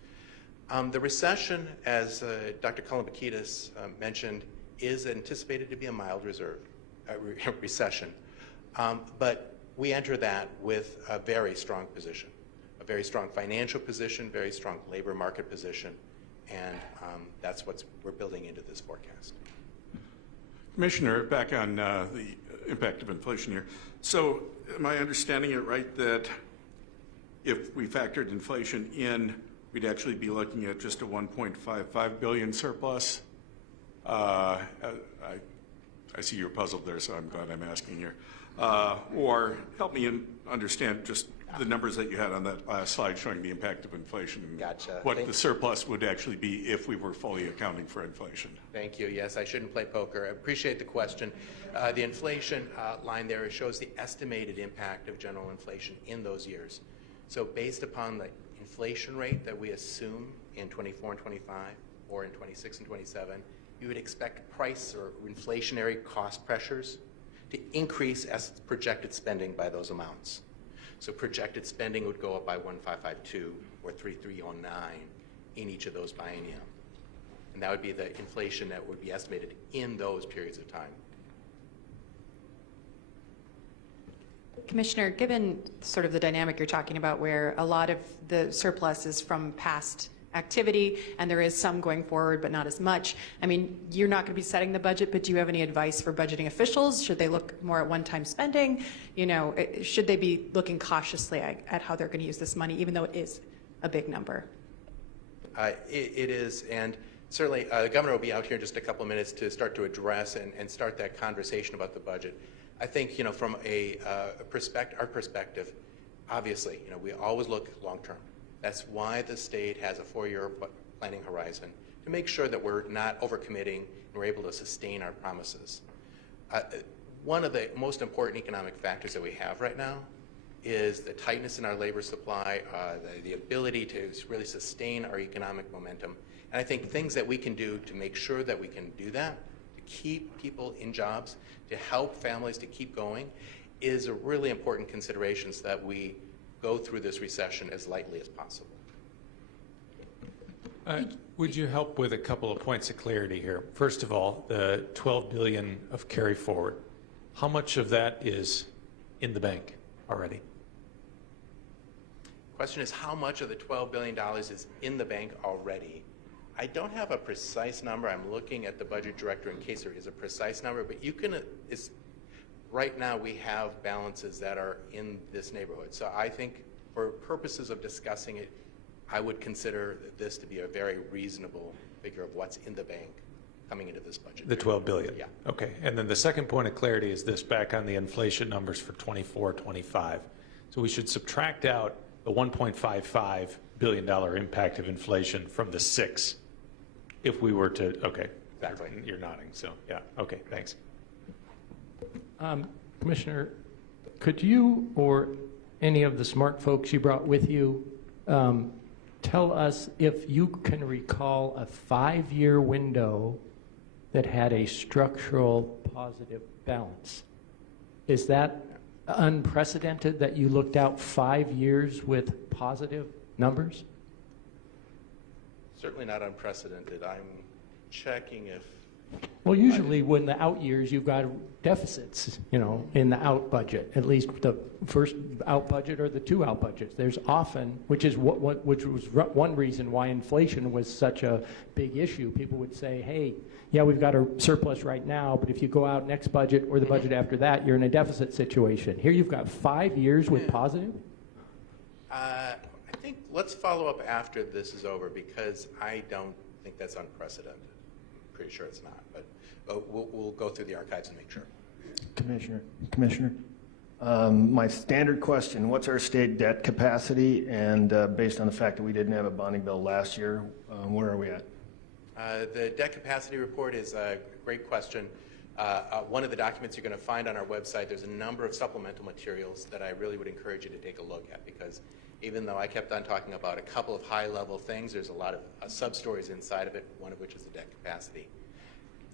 The recession, as Dr. Kolombakidis mentioned, is anticipated to be a mild recession. But we enter that with a very strong position, a very strong financial position, very strong labor market position, and that's what we're building into this forecast. Commissioner, back on the impact of inflation here. So am I understanding it right that if we factored inflation in, we'd actually be looking at just a $1.55 billion surplus? I see you're puzzled there, so I'm glad I'm asking here. Or help me understand just the numbers that you had on that last slide showing the impact of inflation. Gotcha. What the surplus would actually be if we were fully accounting for inflation. Thank you. Yes, I shouldn't play poker. I appreciate the question. The inflation line there shows the estimated impact of general inflation in those years. So based upon the inflation rate that we assume in 24 and 25, or in 26 and 27, you would expect price or inflationary cost pressures to increase as projected spending by those amounts. So projected spending would go up by 1,552 or 3,309 in each of those biennium. And that would be the inflation that would be estimated in those periods of time. Commissioner, given sort of the dynamic you're talking about where a lot of the surplus is from past activity and there is some going forward but not as much, I mean, you're not going to be setting the budget, but do you have any advice for budgeting officials? Should they look more at one-time spending? You know, should they be looking cautiously at how they're going to use this money, even though it is a big number? It is, and certainly the governor will be out here in just a couple of minutes to start to address and start that conversation about the budget. I think, you know, from our perspective, obviously, you know, we always look long-term. That's why the state has a 4-year planning horizon, to make sure that we're not overcommitting and we're able to sustain our promises. One of the most important economic factors that we have right now is the tightness in our labor supply, the ability to really sustain our economic momentum. And I think things that we can do to make sure that we can do that, to keep people in jobs, to help families to keep going, is a really important consideration so that we go through this recession as lightly as possible. Would you help with a couple of points of clarity here? First of all, the $12 billion of carry forward, how much of that is in the bank? already? Question is, how much of the $12 billion is in the bank already? I don't have a precise number. I'm looking at the budget director in case there is a precise number, but you can, right now we have balances that are in this neighborhood. So I think for purposes of discussing it, I would consider this to be a very reasonable figure of what's in the bank coming into this budget. The 12 billion? Yeah. Okay. And then the second point of clarity is this, back on the inflation numbers for 24, 25. So we should subtract out the $1.55 billion impact of inflation from the 6 if we were to, okay. Exactly. You're nodding, so yeah. Okay, thanks. Commissioner, could you or any of the smart folks you brought with you tell us if you can recall a 5-year window that had a structural positive balance? Is that unprecedented that you looked out 5 years with positive numbers? Certainly not unprecedented. I'm checking if, Well, usually when the out years, you've got deficits, you know, in the out budget, at least the first out budget or the 2 out budgets. There's often, which was one reason why inflation was such a big issue. People would say, hey, yeah, we've got a surplus right now, but if you go out next budget or the budget after that, you're in a deficit situation. Here you've got 5 years with positive? I think let's follow up after this is over because I don't think that's unprecedented. Pretty sure it's not, but we'll go through the archives and make sure. Commissioner, my standard question, what's our state debt capacity? And based on the fact that we didn't have a bonding bill last year, where are we at? The debt capacity report is a great question. One of the documents you're going to find on our website, there's a number of supplemental materials that I really would encourage you to take a look at because even though I kept on talking about a couple of high-level things, there's a lot of sub-stories inside of it, one of which is the debt capacity.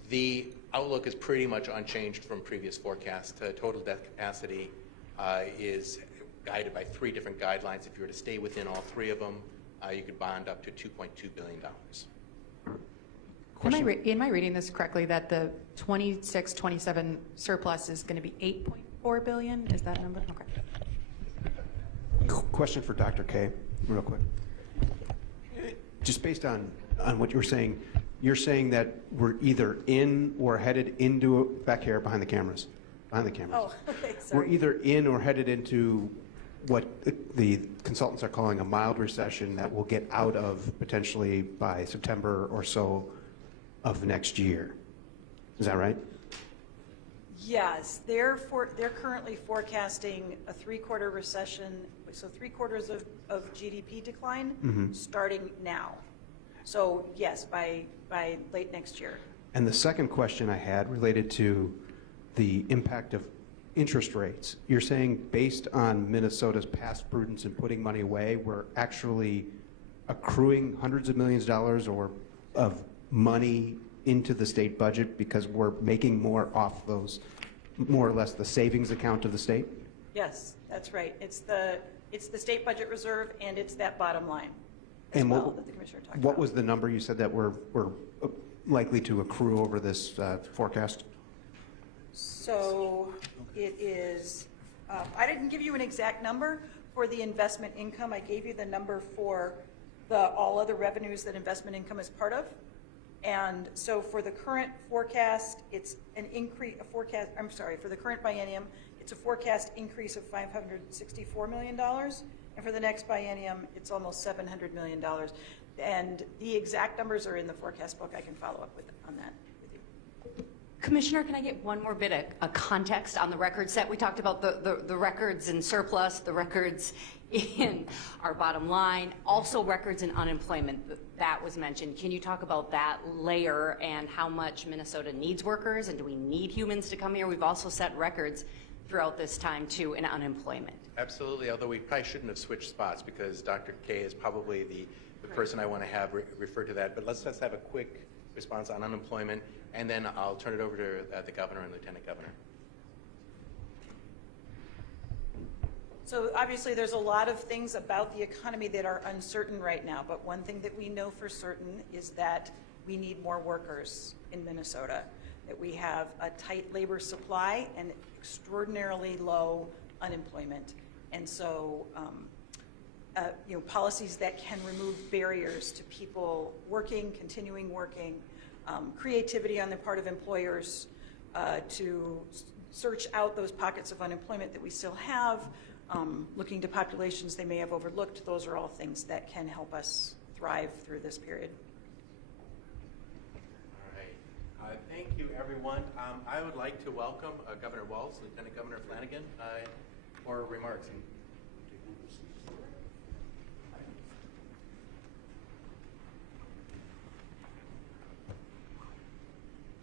The outlook is pretty much unchanged from previous forecasts. Total debt capacity is guided by 3 different guidelines. If you were to stay within all 3 of them, you could bond up to $2.2 billion. Am I reading this correctly, that the 26-27 surplus is going to be $8.4 billion? Is that number? Okay. Question for Dr. K, real quick. Just based on what you're saying that we're either in or headed into, back here behind the cameras. Oh, okay, sorry. We're either in or headed into what the consultants are calling a mild recession that we'll get out of potentially by September or so of next year. Is that right? Yes, they're currently forecasting a 3-quarter recession, so 3/4 of GDP decline starting now. So yes, by late next year. And the second question I had related to the impact of interest rates. You're saying based on Minnesota's past prudence in putting money away, we're actually accruing hundreds of millions of dollars or of money into the state budget because we're making more off those, more or less the savings account of the state? Yes, that's right. It's the state budget reserve and it's that bottom line as And well that the commissioner talked about. what was the number you said that we're likely to accrue over this forecast? So it is, I didn't give you an exact number for the investment income. I gave you the number for all other revenues that investment income is part of. And so for the current forecast, it's an increase, for the current biennium, it's a forecast increase of $564 million. And for the next biennium, it's almost $700 million. And the exact numbers are in the forecast book. I can follow up on that with you. Commissioner, can I get one more bit of context on the record set? We talked about the records in surplus, the records in our bottom line, also records in unemployment. That was mentioned. Can you talk about that layer and how much Minnesota needs workers and do we need humans to come here? We've also set records throughout this time too in unemployment. Absolutely, although we probably shouldn't have switched spots because Dr. K is probably the person I want to have refer to that. But let's just have a quick response on unemployment, and then I'll turn it over to the governor and lieutenant governor. So obviously there's a lot of things about the economy that are uncertain right now, but one thing that we know for certain is that we need more workers in Minnesota, that we have a tight labor supply and extraordinarily low unemployment. And so, policies that can remove barriers to people working, continuing working, creativity on the part of employers to search out those pockets of unemployment that we still have, looking to populations they may have overlooked. Those are all things that can help us thrive through this period. All right. Thank you, everyone. I would like to welcome Governor Walz, Lieutenant Governor Flanagan, for remarks.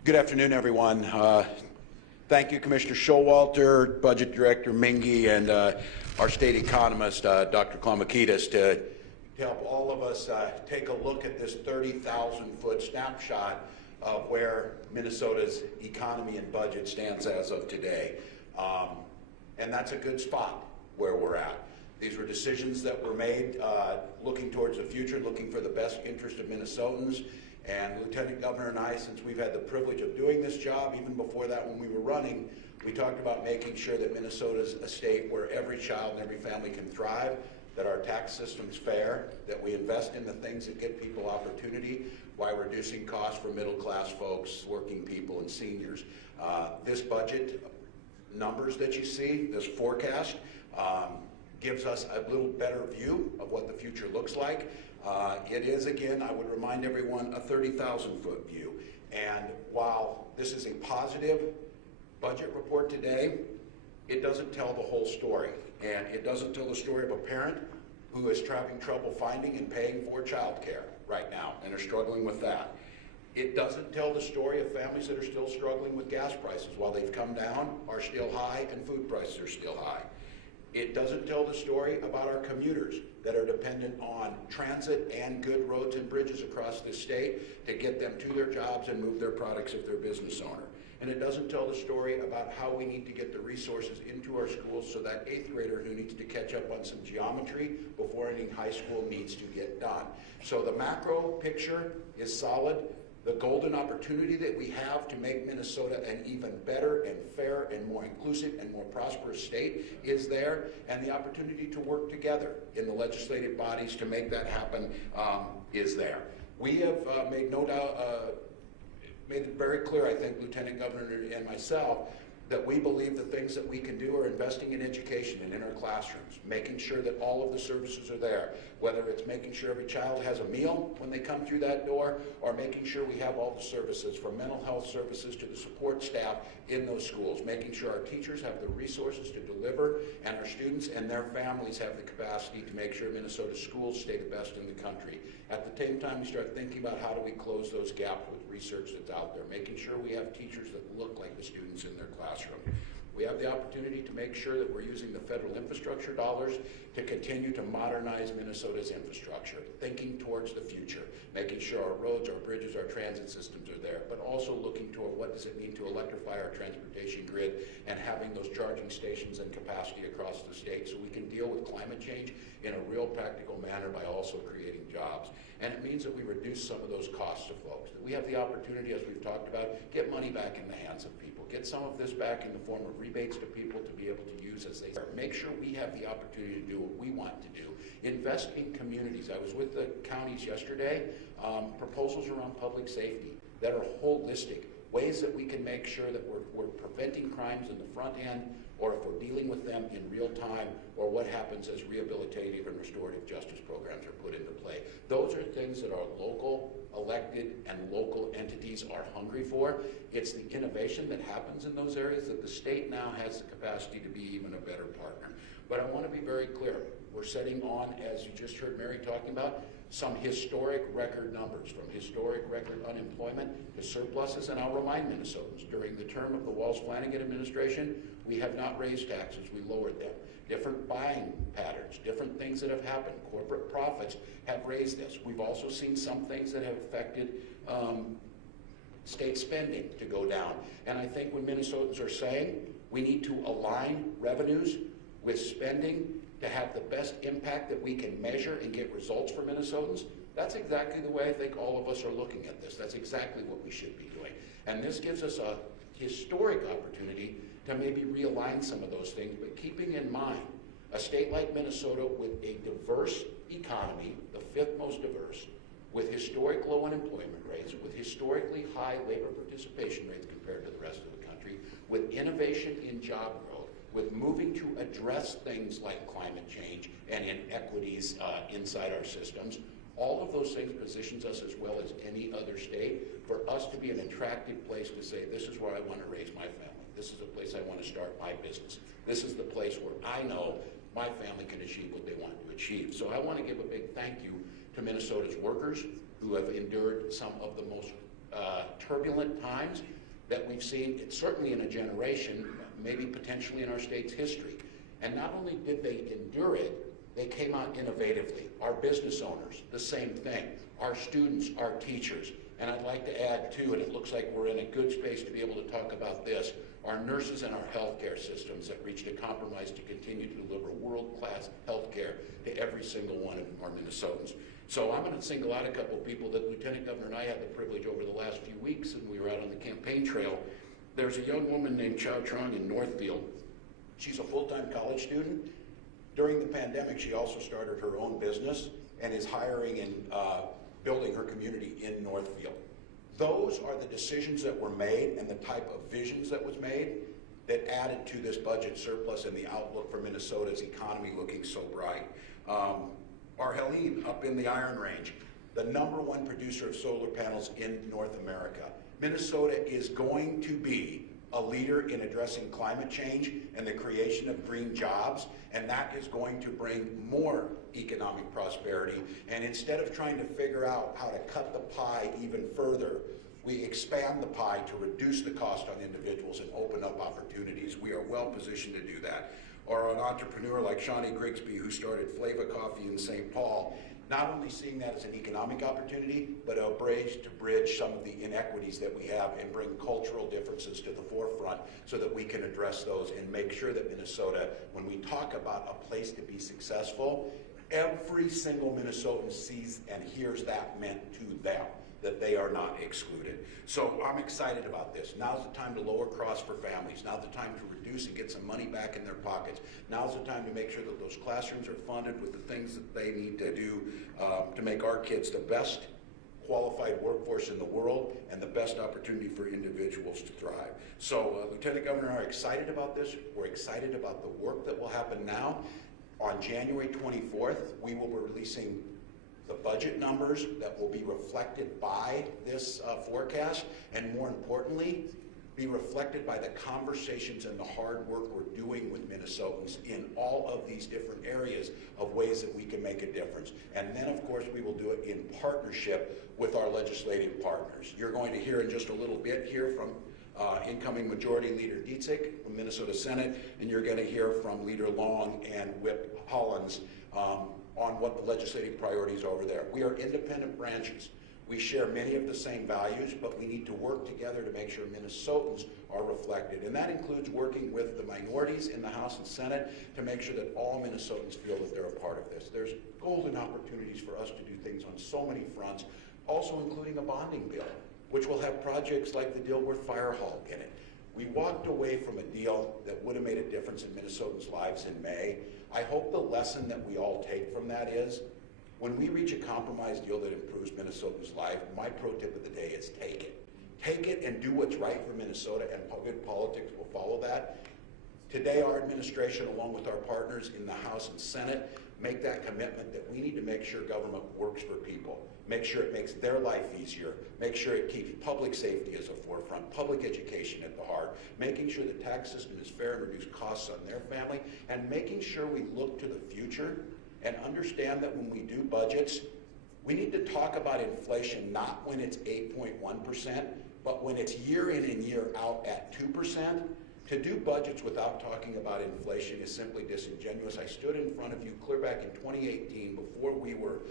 Good afternoon, everyone. Thank you, Commissioner Showalter, Budget Director Mingy, and our state economist, Dr. Klamakidis, to help all of us take a look at this 30,000-foot snapshot of where Minnesota's economy and budget stands as of today. And that's a good spot where we're at. These were decisions that were made looking towards the future, looking for the best interest of Minnesotans. And Lieutenant Governor and I, since we've had the privilege of doing this job, even before that when we were running, we talked about making sure that Minnesota's a state where every child and every family can thrive, that our tax system's fair, that we invest in the things that get people opportunity while reducing costs for middle-class folks, working people, and seniors. This budget numbers that you see, this forecast, gives us a little better view of what the future looks like. It is, again, I would remind everyone, a 30,000-foot view. And while this is a positive budget report today, it doesn't tell the whole story. And it doesn't tell the story of a parent who is having trouble finding and paying for child care right now and are struggling with that. It doesn't tell the story of families that are still struggling with gas prices while they've come down, are still high, and food prices are still high. It doesn't tell the story about our commuters that are dependent on transit and good roads and bridges across this state to get them to their jobs and move their products if they're a business owner. And it doesn't tell the story about how we need to get the resources into our schools so that 8th grader who needs to catch up on some geometry before ending high school needs to get done. So the macro picture is solid. The golden opportunity that we have to make Minnesota an even better and fair and more inclusive and more prosperous state is there, and the opportunity to work together in the legislative bodies to make that happen is there. We have made it very clear, I think, Lieutenant Governor and myself, that we believe the things that we can do are investing in education and in our classrooms, making sure that all of the services are there, whether it's making sure every child has a meal when they come through that door, or making sure we have all the services from mental health services to the support staff in those schools, making sure our teachers have the resources to deliver, and our students and their families have the capacity to make sure Minnesota's schools stay the best in the country. At the same time, we start thinking about how do we close those gaps with research that's out there, making sure we have teachers that look like the students in their classroom. We have the opportunity to make sure that we're using the federal infrastructure dollars to continue to modernize Minnesota's infrastructure, thinking towards the future, making sure our roads, our bridges, our transit systems are there, but also looking toward what does it mean to electrify our transportation grid and having those charging stations and capacity across the state so we can deal with climate change in a real practical manner by also creating jobs. And it means that we reduce some of those costs to folks, that we have the opportunity, as we've talked about, get money back in the hands of people, get some of this back in the form of rebates to people to be able to use as they start. Make sure we have the opportunity to do what we want to do. Invest in communities. I was with the counties yesterday, proposals around public safety that are holistic, ways that we can make sure that we're preventing crimes in the front end, or if we're dealing with them in real time, or what happens as rehabilitative and restorative justice programs are put into play. Those are things that our local elected and local entities are hungry for. It's the innovation that happens in those areas that the state now has the capacity to be even a better partner. But I want to be very clear. We're setting on, as you just heard Mary talking about, some historic record numbers, from historic record unemployment to surpluses. And I'll remind Minnesotans, during the term of the Walz-Flanagan administration, we have not raised taxes, we lowered them. Different buying patterns, different things that have happened. Corporate profits have raised this. We've also seen some things that have affected state spending to go down. And I think when Minnesotans are saying we need to align revenues with spending to have the best impact that we can measure and get results for Minnesotans, that's exactly the way I think all of us are looking at this. That's exactly what we should be doing. And this gives us a historic opportunity to maybe realign some of those things, but keeping in mind A state like Minnesota with a diverse economy, the fifth most diverse, with historic low unemployment rates, with historically high labor participation rates compared to the rest of the country, with innovation in job growth, with moving to address things like climate change and inequities inside our systems. All of those things positions us as well as any other state for us to be an attractive place to say, this is where I want to raise my family. This is a place I want to start my business. This is the place where I know my family can achieve what they want to achieve. So I want to give a big thank you to Minnesota's workers who have endured some of the most turbulent times that we've seen, certainly in a generation, maybe potentially in our state's history. And not only did they endure it, they came out innovatively. Our business owners, the same thing. Our students, our teachers. And I'd like to add too, and it looks like we're in a good space to be able to talk about this, our nurses and our healthcare systems that reached a compromise to continue to deliver world-class healthcare to every single one of our Minnesotans. So I'm going to single out a couple of people that Lieutenant Governor and I had the privilege over the last few weeks, and we were out on the campaign trail. There's a young woman named Chow Trong in Northfield. She's a full-time college student. During the pandemic, she also started her own business and is hiring and building her community in Northfield. Those are the decisions that were made and the type of visions that was made that added to this budget surplus and the outlook for Minnesota's economy looking so bright. Arhelene up in the Iron Range, the #1 producer of solar panels in North America. Minnesota is going to be a leader in addressing climate change and the creation of green jobs, and that is going to bring more economic prosperity. And instead of trying to figure out how to cut the pie even further, we expand the pie to reduce the cost on individuals and open up opportunities. We are well positioned to do that. Or an entrepreneur like Shawnee Grigsby, who started Flava Coffee in St. Paul, not only seeing that as an economic opportunity, but a bridge to bridge some of the inequities that we have and bring cultural differences to the forefront so that we can address those and make sure that Minnesota, when we talk about a place to be successful, every single Minnesotan sees and hears that meant to them, that they are not excluded. So I'm excited about this. Now's the time to lower costs for families. Now's the time to reduce and get some money back in their pockets. Now's the time to make sure that those classrooms are funded with the things that they need to do to make our kids the best qualified workforce in the world and the best opportunity for individuals to thrive. So Lieutenant Governor and I are excited about this. We're excited about the work that will happen now. On January 24th, we will be releasing the budget numbers that will be reflected by this forecast, and more importantly, be reflected by the conversations and the hard work we're doing with Minnesotans in all of these different areas of ways that we can make a difference. And then, of course, we will do it in partnership with our legislative partners. You're going to hear in just a little bit here from incoming Majority Leader Dietzig from Minnesota Senate, and you're going to hear from Leader Long and Whip Hollins on what the legislative priorities are over there. We are independent branches. We share many of the same values, but we need to work together to make sure Minnesotans are reflected. And that includes working with the minorities in the House and Senate to make sure that all Minnesotans feel that they're a part of this. There's golden opportunities for us to do things on so many fronts, also including a bonding bill, which will have projects like the Dilworth Fire Hall in it. We walked away from a deal that would have made a difference in Minnesotans' lives in May. I hope the lesson that we all take from that is, when we reach a compromise deal that improves Minnesotans' life, my pro tip of the day is take it. Take it and do what's right for Minnesota, and good politics will follow that. Today, our administration, along with our partners in the House and Senate, make that commitment that we need to make sure government works for people, make sure it makes their life easier, make sure it keeps public safety as a forefront, public education at the heart, making sure the tax system is fair and reduce costs on their family, and making sure we look to the future and understand that when we do budgets, we need to talk about inflation not when it's 8.1%, but when it's year in and year out at 2%. To do budgets without talking about inflation is simply disingenuous. I stood in front of you clear back in 2018 before we were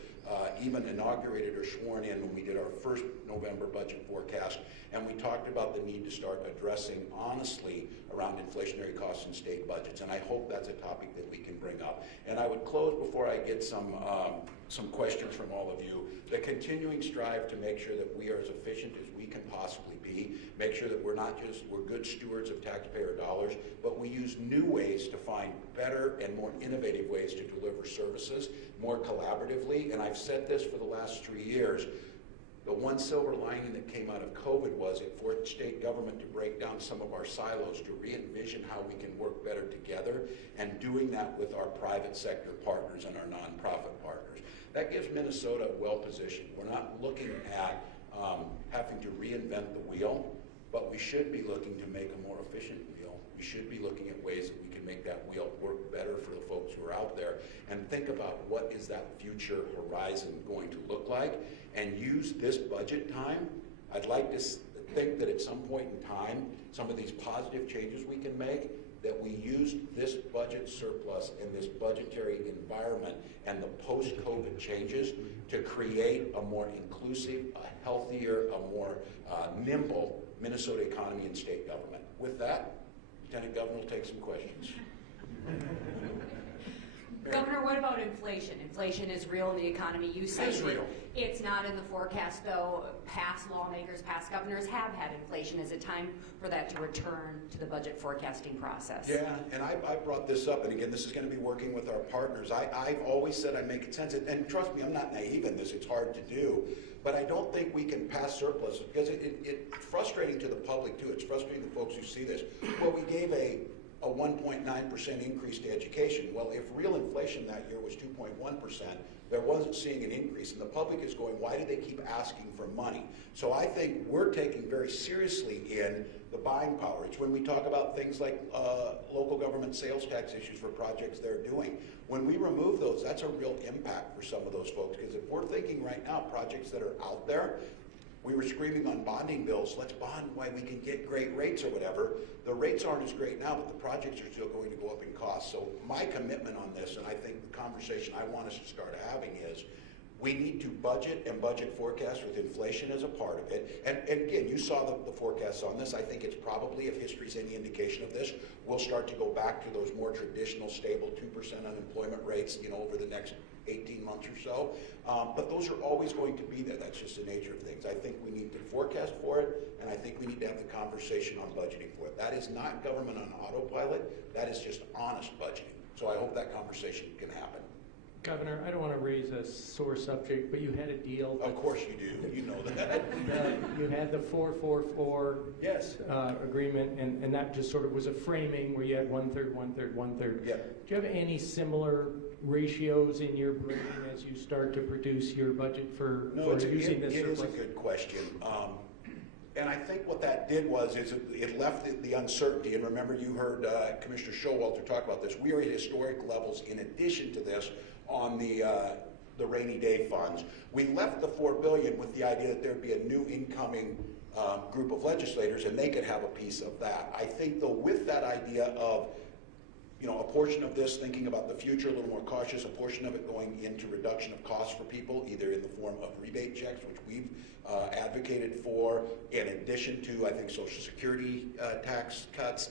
even inaugurated or sworn in when we did our first November budget forecast, and we talked about the need to start addressing honestly around inflationary costs in state budgets, and I hope that's a topic that we can bring up. And I would close before I get some some questions from all of you. The continuing strive to make sure that we are as efficient as we can possibly be, make sure that we're good stewards of taxpayer dollars, but we use new ways to find better and more innovative ways to deliver services more collaboratively. And I've said this for the last 3 years. The one silver lining that came out of COVID was it forced state government to break down some of our silos, to re-envision how we can work better together, and doing that with our private sector partners and our nonprofit partners. That gives Minnesota well positioned. We're not looking at having to reinvent the wheel, but we should be looking to make a more efficient wheel. We should be looking at ways that we can make that wheel work better for the folks who are out there, and think about what is that future horizon going to look like, and use this budget time. I'd like to think that at some point in time, some of these positive changes we can make, that we use this budget surplus and this budgetary environment and the post-COVID changes to create a more inclusive, a healthier, a more nimble Minnesota economy and state government. With that, Lieutenant Governor will take some questions. Governor, what about inflation? Inflation is real in the economy. You say It's real. It's not in the forecast, though. Past lawmakers, past governors have had inflation. Is it time for that to return to the budget forecasting process? Yeah, and I brought this up, and again, this is going to be working with our partners. I've always said I make it sense, and trust me, I'm not naive in this. It's hard to do, but I don't think we can pass surplus, because it's frustrating to the public too. It's frustrating to folks who see this. Well, we gave a 1.9% increase to education. Well, if real inflation that year was 2.1%, there wasn't seeing an increase, and the public is going, why do they keep asking for money? So I think we're taking very seriously in the buying power. It's when we talk about things like local government sales tax issues for projects they're doing. When we remove those, that's a real impact for some of those folks, because if we're thinking right now projects that are out there, we were screaming on bonding bills, let's bond why we can get great rates or whatever. The rates aren't as great now, but the projects are still going to go up in cost. So my commitment on this, and I think the conversation I want us to start having, is we need to budget and budget forecast with inflation as a part of it. And again, you saw the forecasts on this. I think it's probably, if history's any indication of this, we'll start to go back to those more traditional, stable 2% unemployment rates, over the next 18 months or so. But those are always going to be there. That's just the nature of things. I think we need to forecast for it, and I think we need to have the conversation on budgeting for it. That is not government on autopilot. That is just honest budgeting. So I hope that conversation can happen. Governor, I don't want to raise a sore subject, but you had a deal. Of course you do. You know that. You had the 4-4-4 Yes. Agreement, and that just sort of was a framing where you had 1/3, 1/3, 1/3. Yeah. Do you have any similar ratios in your brain as you start to produce your budget for using this surplus? It is a good question. And I think what that did was it left the uncertainty. And remember, you heard Commissioner Showalter talk about this. We are at historic levels in addition to this on the rainy day funds. We left the $4 billion with the idea that there'd be a new incoming group of legislators and they could have a piece of that. I think, though, with that idea of a portion of this thinking about the future, a little more cautious, a portion of it going into reduction of costs for people, either in the form of rebate checks, which we've advocated for, in addition to, I think, Social Security tax cuts,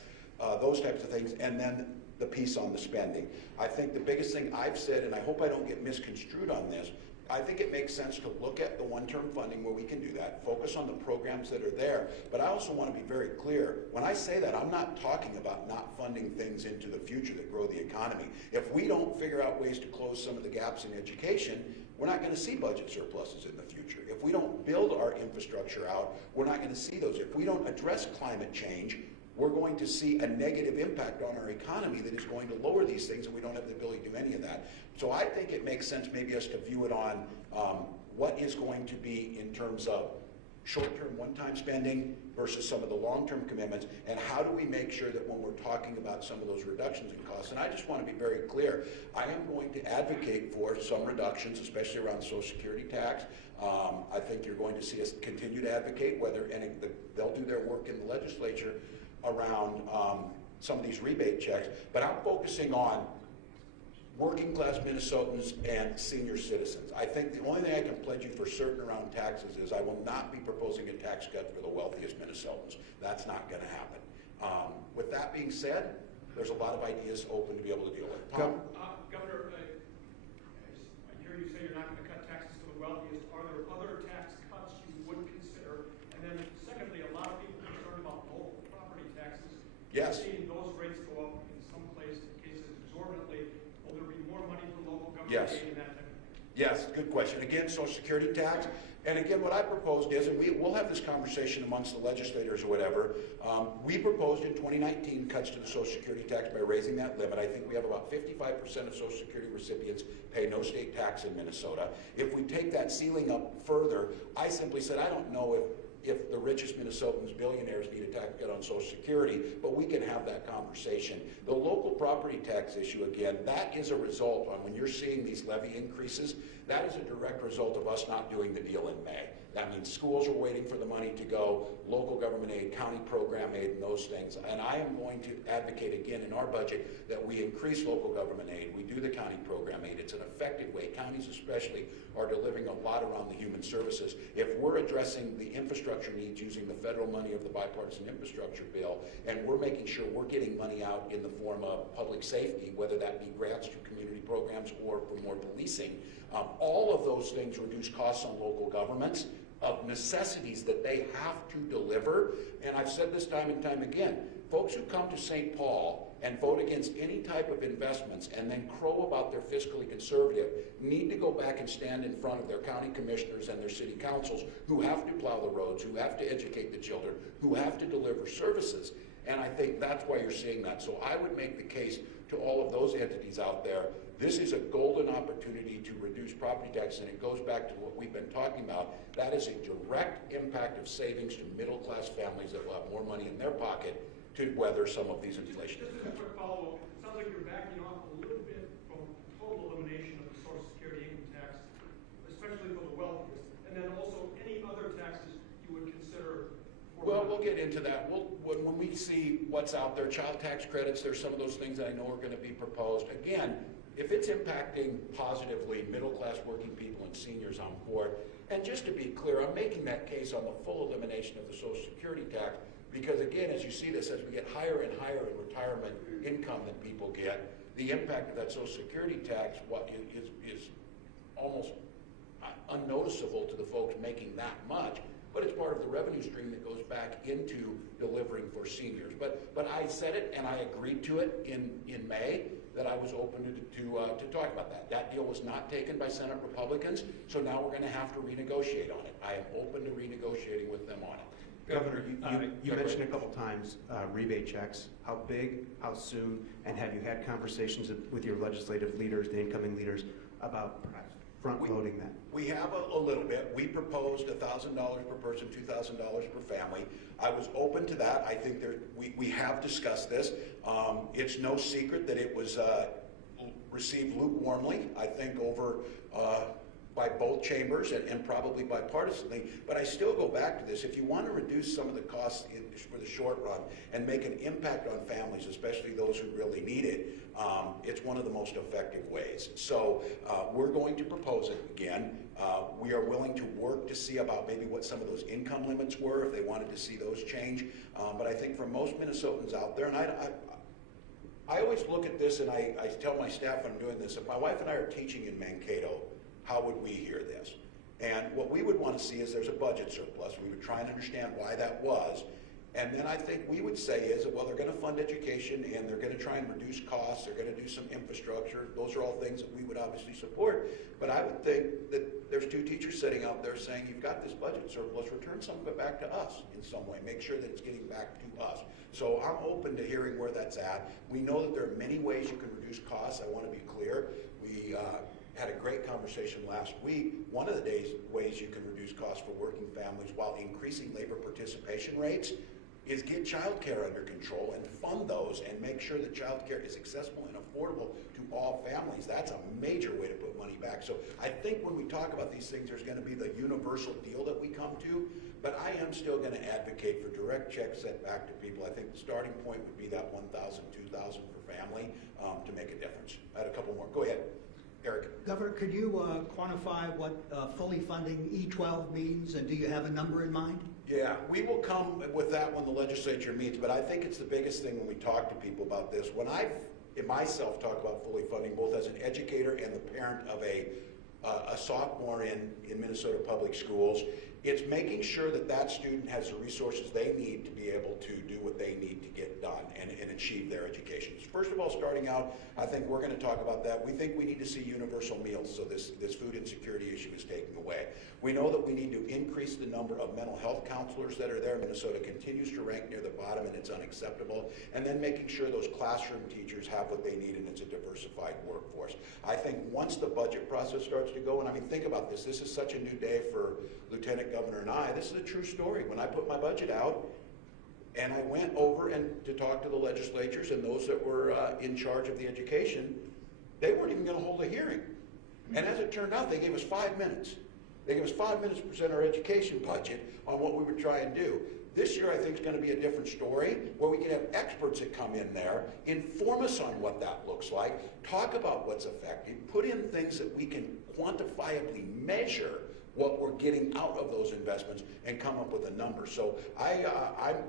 those types of things, and then the piece on the spending. I think the biggest thing I've said, and I hope I don't get misconstrued on this, I think it makes sense to look at the one-term funding where we can do that, focus on the programs that are there, but I also want to be very clear. When I say that, I'm not talking about not funding things into the future that grow the economy. If we don't figure out ways to close some of the gaps in education, we're not going to see budget surpluses in the future. If we don't build our infrastructure out, we're not going to see those. If we don't address climate change, we're going to see a negative impact on our economy that is going to lower these things, and we don't have the ability to do any of that. So I think it makes sense maybe us to view it on what is going to be in terms of short-term one-time spending versus some of the long-term commitments, and how do we make sure that when we're talking about some of those reductions in costs, and I just want to be very clear, I am going to advocate for some reductions, especially around Social Security tax. I think you're going to see us continue to advocate, they'll do their work in the legislature around some of these rebate checks, but I'm focusing on working class Minnesotans and senior citizens. I think the only thing I can pledge you for certain around taxes is I will not be proposing a tax cut for the wealthiest Minnesotans. That's not going to happen. With that being said, there's a lot of ideas open to be able to deal with. Governor, I hear you say you're not going to cut taxes to the wealthiest. Are there other tax cuts you would consider? And then secondly, a lot of people are concerned about local property taxes. Yes. Seeing those rates go up in some cases exorbitantly. Will there be more money for local government Yes. aid and that type of thing? Yes, good question. Again, Social Security tax. And again, what I proposed is, and we'll have this conversation amongst the legislators or whatever, we proposed in 2019 cuts to the Social Security tax by raising that limit. I think we have about 55% of Social Security recipients pay no state tax in Minnesota. If we take that ceiling up further, I simply said, I don't know if the richest Minnesotans, billionaires, need a tax cut on Social Security, but we can have that conversation. The local property tax issue, again, that is a result on when you're seeing these levy increases, that is a direct result of us not doing the deal in May. That means schools are waiting for the money to go, local government aid, county program aid, and those things. And I am going to advocate again in our budget that we increase local government aid. We do the county program aid. It's an effective way. Counties especially are delivering a lot around the human services. If we're addressing the infrastructure needs using the federal money of the bipartisan infrastructure bill, and we're making sure we're getting money out in the form of public safety, whether that be grants to community programs or for more policing, all of those things reduce costs on local governments of necessities that they have to deliver. And I've said this time and time again, folks who come to St. Paul and vote against any type of investments and then crow about their fiscally conservative need to go back and stand in front of their county commissioners and their city councils who have to plow the roads, who have to educate the children, who have to deliver services. And I think that's why you're seeing that. So I would make the case to all of those entities out there, this is a golden opportunity to reduce property taxes, and it goes back to what we've been talking about. That is a direct impact of savings to middle-class families that will have more money in their pocket to weather some of these inflation. Just as a quick follow-up, it sounds like you're backing off a little bit from total elimination of the Social Security income tax, especially for the wealthiest, and then also any other taxes you would consider. Well, we'll get into that. When we see what's out there, child tax credits, there's some of those things that I know are going to be proposed. Again, if it's impacting positively middle-class working people and seniors on board, and just to be clear, I'm making that case on the full elimination of the Social Security tax because, again, as you see this, as we get higher and higher in retirement income that people get, the impact of that Social Security tax is almost unnoticeable to the folks making that much. But it's part of the revenue stream that goes back into delivering for seniors. But I said it and I agreed to it in May that I was open to talk about that. That deal was not taken by Senate Republicans, so now we're going to have to renegotiate on it. I am open to renegotiating with them on it. Governor, you mentioned a couple times rebate checks. How big, how soon, and have you had conversations with your legislative leaders, the incoming leaders, about perhaps front-loading that? We have a little bit. We proposed $1,000 per person, $2,000 per family. I was open to that. I think we have discussed this. It's no secret that it was received lukewarmly, I think, over by both chambers and probably bipartisanly. But I still go back to this. If you want to reduce some of the costs for the short run and make an impact on families, especially those who really need it, it's one of the most effective ways. So we're going to propose it again. We are willing to work to see about maybe what some of those income limits were, if they wanted to see those change. But I think for most Minnesotans out there, and I always look at this and I tell my staff when I'm doing this, if my wife and I are teaching in Mankato, how would we hear this? And what we would want to see is there's a budget surplus. We would try and understand why that was. And then I think we would say is, well, they're going to fund education and they're going to try and reduce costs. They're going to do some infrastructure. Those are all things that we would obviously support. But I would think that there's two teachers sitting out there saying, you've got this budget surplus, return some of it back to us in some way. Make sure that it's getting back to us. So I'm open to hearing where that's at. We know that there are many ways you can reduce costs. I want to be clear. We had a great conversation last week. One of the ways you can reduce costs for working families while increasing labor participation rates is get child care under control and fund those and make sure that child care is accessible and affordable to all families. That's a major way to put money back. So I think when we talk about these things, there's going to be the universal deal that we come to, but I am still going to advocate for direct checks sent back to people. I think the starting point would be that $1,000, $2,000 per family to make a difference. I had a couple more. Go ahead. Eric. Governor, could you quantify what fully funding E12 means, and do you have a number in mind? Yeah, we will come with that when the legislature meets, but I think it's the biggest thing when we talk to people about this. When I've myself talk about fully funding, both as an educator and the parent of a a sophomore in Minnesota public schools, it's making sure that that student has the resources they need to be able to do what they need to get done and achieve their education. First of all, starting out, I think we're going to talk about that. We think we need to see universal meals, so this food insecurity issue is taken away. We know that we need to increase the number of mental health counselors that are there. Minnesota continues to rank near the bottom, and it's unacceptable. And then making sure those classroom teachers have what they need, and it's a diversified workforce. I think once the budget process starts to go, and I mean, think about this. This is such a new day for Lieutenant Governor and I. This is a true story. When I put my budget out, and I went over and to talk to the legislatures and those that were in charge of the education, they weren't even going to hold a hearing. And as it turned out, they gave us 5 minutes. They gave us 5 minutes to present our education budget on what we would try and do. This year, I think, is going to be a different story, where we can have experts that come in there, inform us on what that looks like, talk about what's effective, put in things that we can quantifiably measure what we're getting out of those investments, and come up with a number. So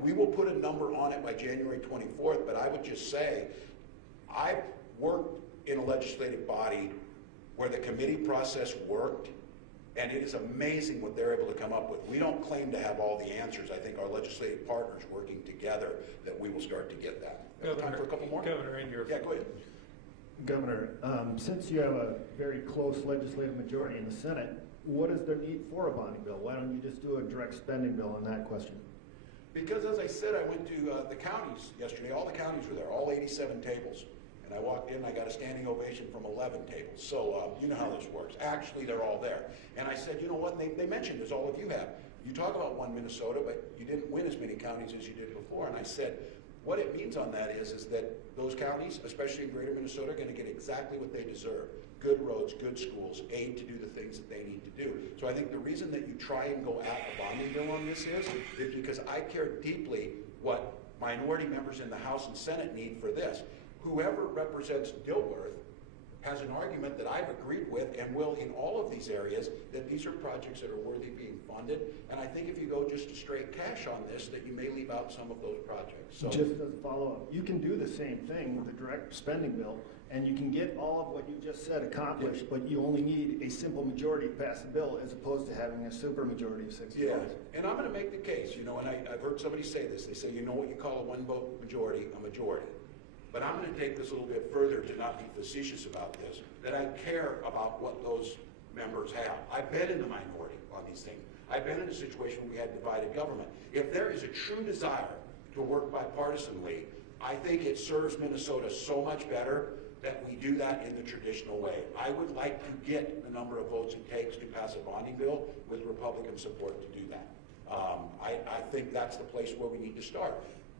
we will put a number on it by January 24th, but I would just say, I've worked in a legislative body where the committee process worked, and it is amazing what they're able to come up with. We don't claim to have all the answers. I think our legislative partners working together, that we will start to get that. Time for a couple more? Governor, in your... Yeah, go ahead. Governor, since you have a very close legislative majority in the Senate, what is there need for a bonding bill? Why don't you just do a direct spending bill on that question? Because as I said, I went to the counties yesterday. All the counties were there, all 87 tables. And I walked in, and I got a standing ovation from 11 tables. So you know how this works. Actually, they're all there. And I said, you know what, they mentioned this, all of you have. You talk about one Minnesota, but you didn't win as many counties as you did before. And I said, what it means on that is that those counties, especially in greater Minnesota, are going to get exactly what they deserve. Good roads, good schools, aid to do the things that they need to do. So I think the reason that you try and go at a bonding bill on this is because I care deeply what minority members in the House and Senate need for this. Whoever represents Dilworth has an argument that I've agreed with and will in all of these areas, that these are projects that are worthy being funded. And I think if you go just to straight cash on this, that you may leave out some of those projects. So, just as a follow-up, you can do the same thing with a direct spending bill, and you can get all of what you just said accomplished, but you only need a simple majority to pass the bill, as opposed to having a super majority of 60 votes. And I'm going to make the case, you know, and I've heard somebody say this. They say, you know what you call a one-vote majority? A majority. But I'm going to take this a little bit further, to not be facetious about this, that I care about what those members have. I've been in the minority on these things. I've been in a situation where we had divided government. If there is a true desire to work bipartisanly, I think it serves Minnesota so much better that we do that in the traditional way. I would like to get the number of votes it takes to pass a bonding bill with Republican support to do that. I think that's the place where we need to start.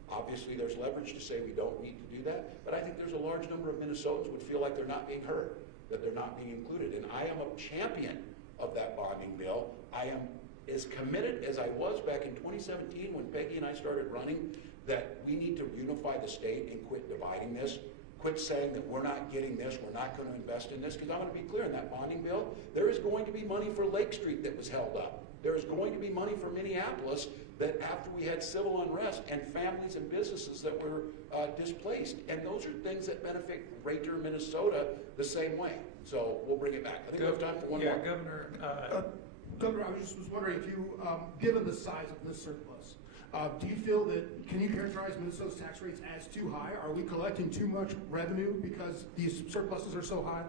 Obviously, there's leverage to say we don't need to do that, but I think there's a large number of Minnesotans would feel like they're not being heard, that they're not being included. And I am a champion of that bonding bill. I am as committed as I was back in 2017 when Peggy and I started running, that we need to unify the state and quit dividing this. Quit saying that we're not getting this, we're not going to invest in this, because I'm going to be clear in that bonding bill, there is going to be money for Lake Street that was held up. There is going to be money for Minneapolis that after we had civil unrest and families and businesses that were displaced. And those are things that benefit greater Minnesota the same way. So we'll bring it back. I think we have time for one more. Governor, Governor, I was wondering if you, given the size of this surplus, do you feel that, can you characterize Minnesota's tax rates as too high? Are we collecting too much revenue because these surpluses are so high?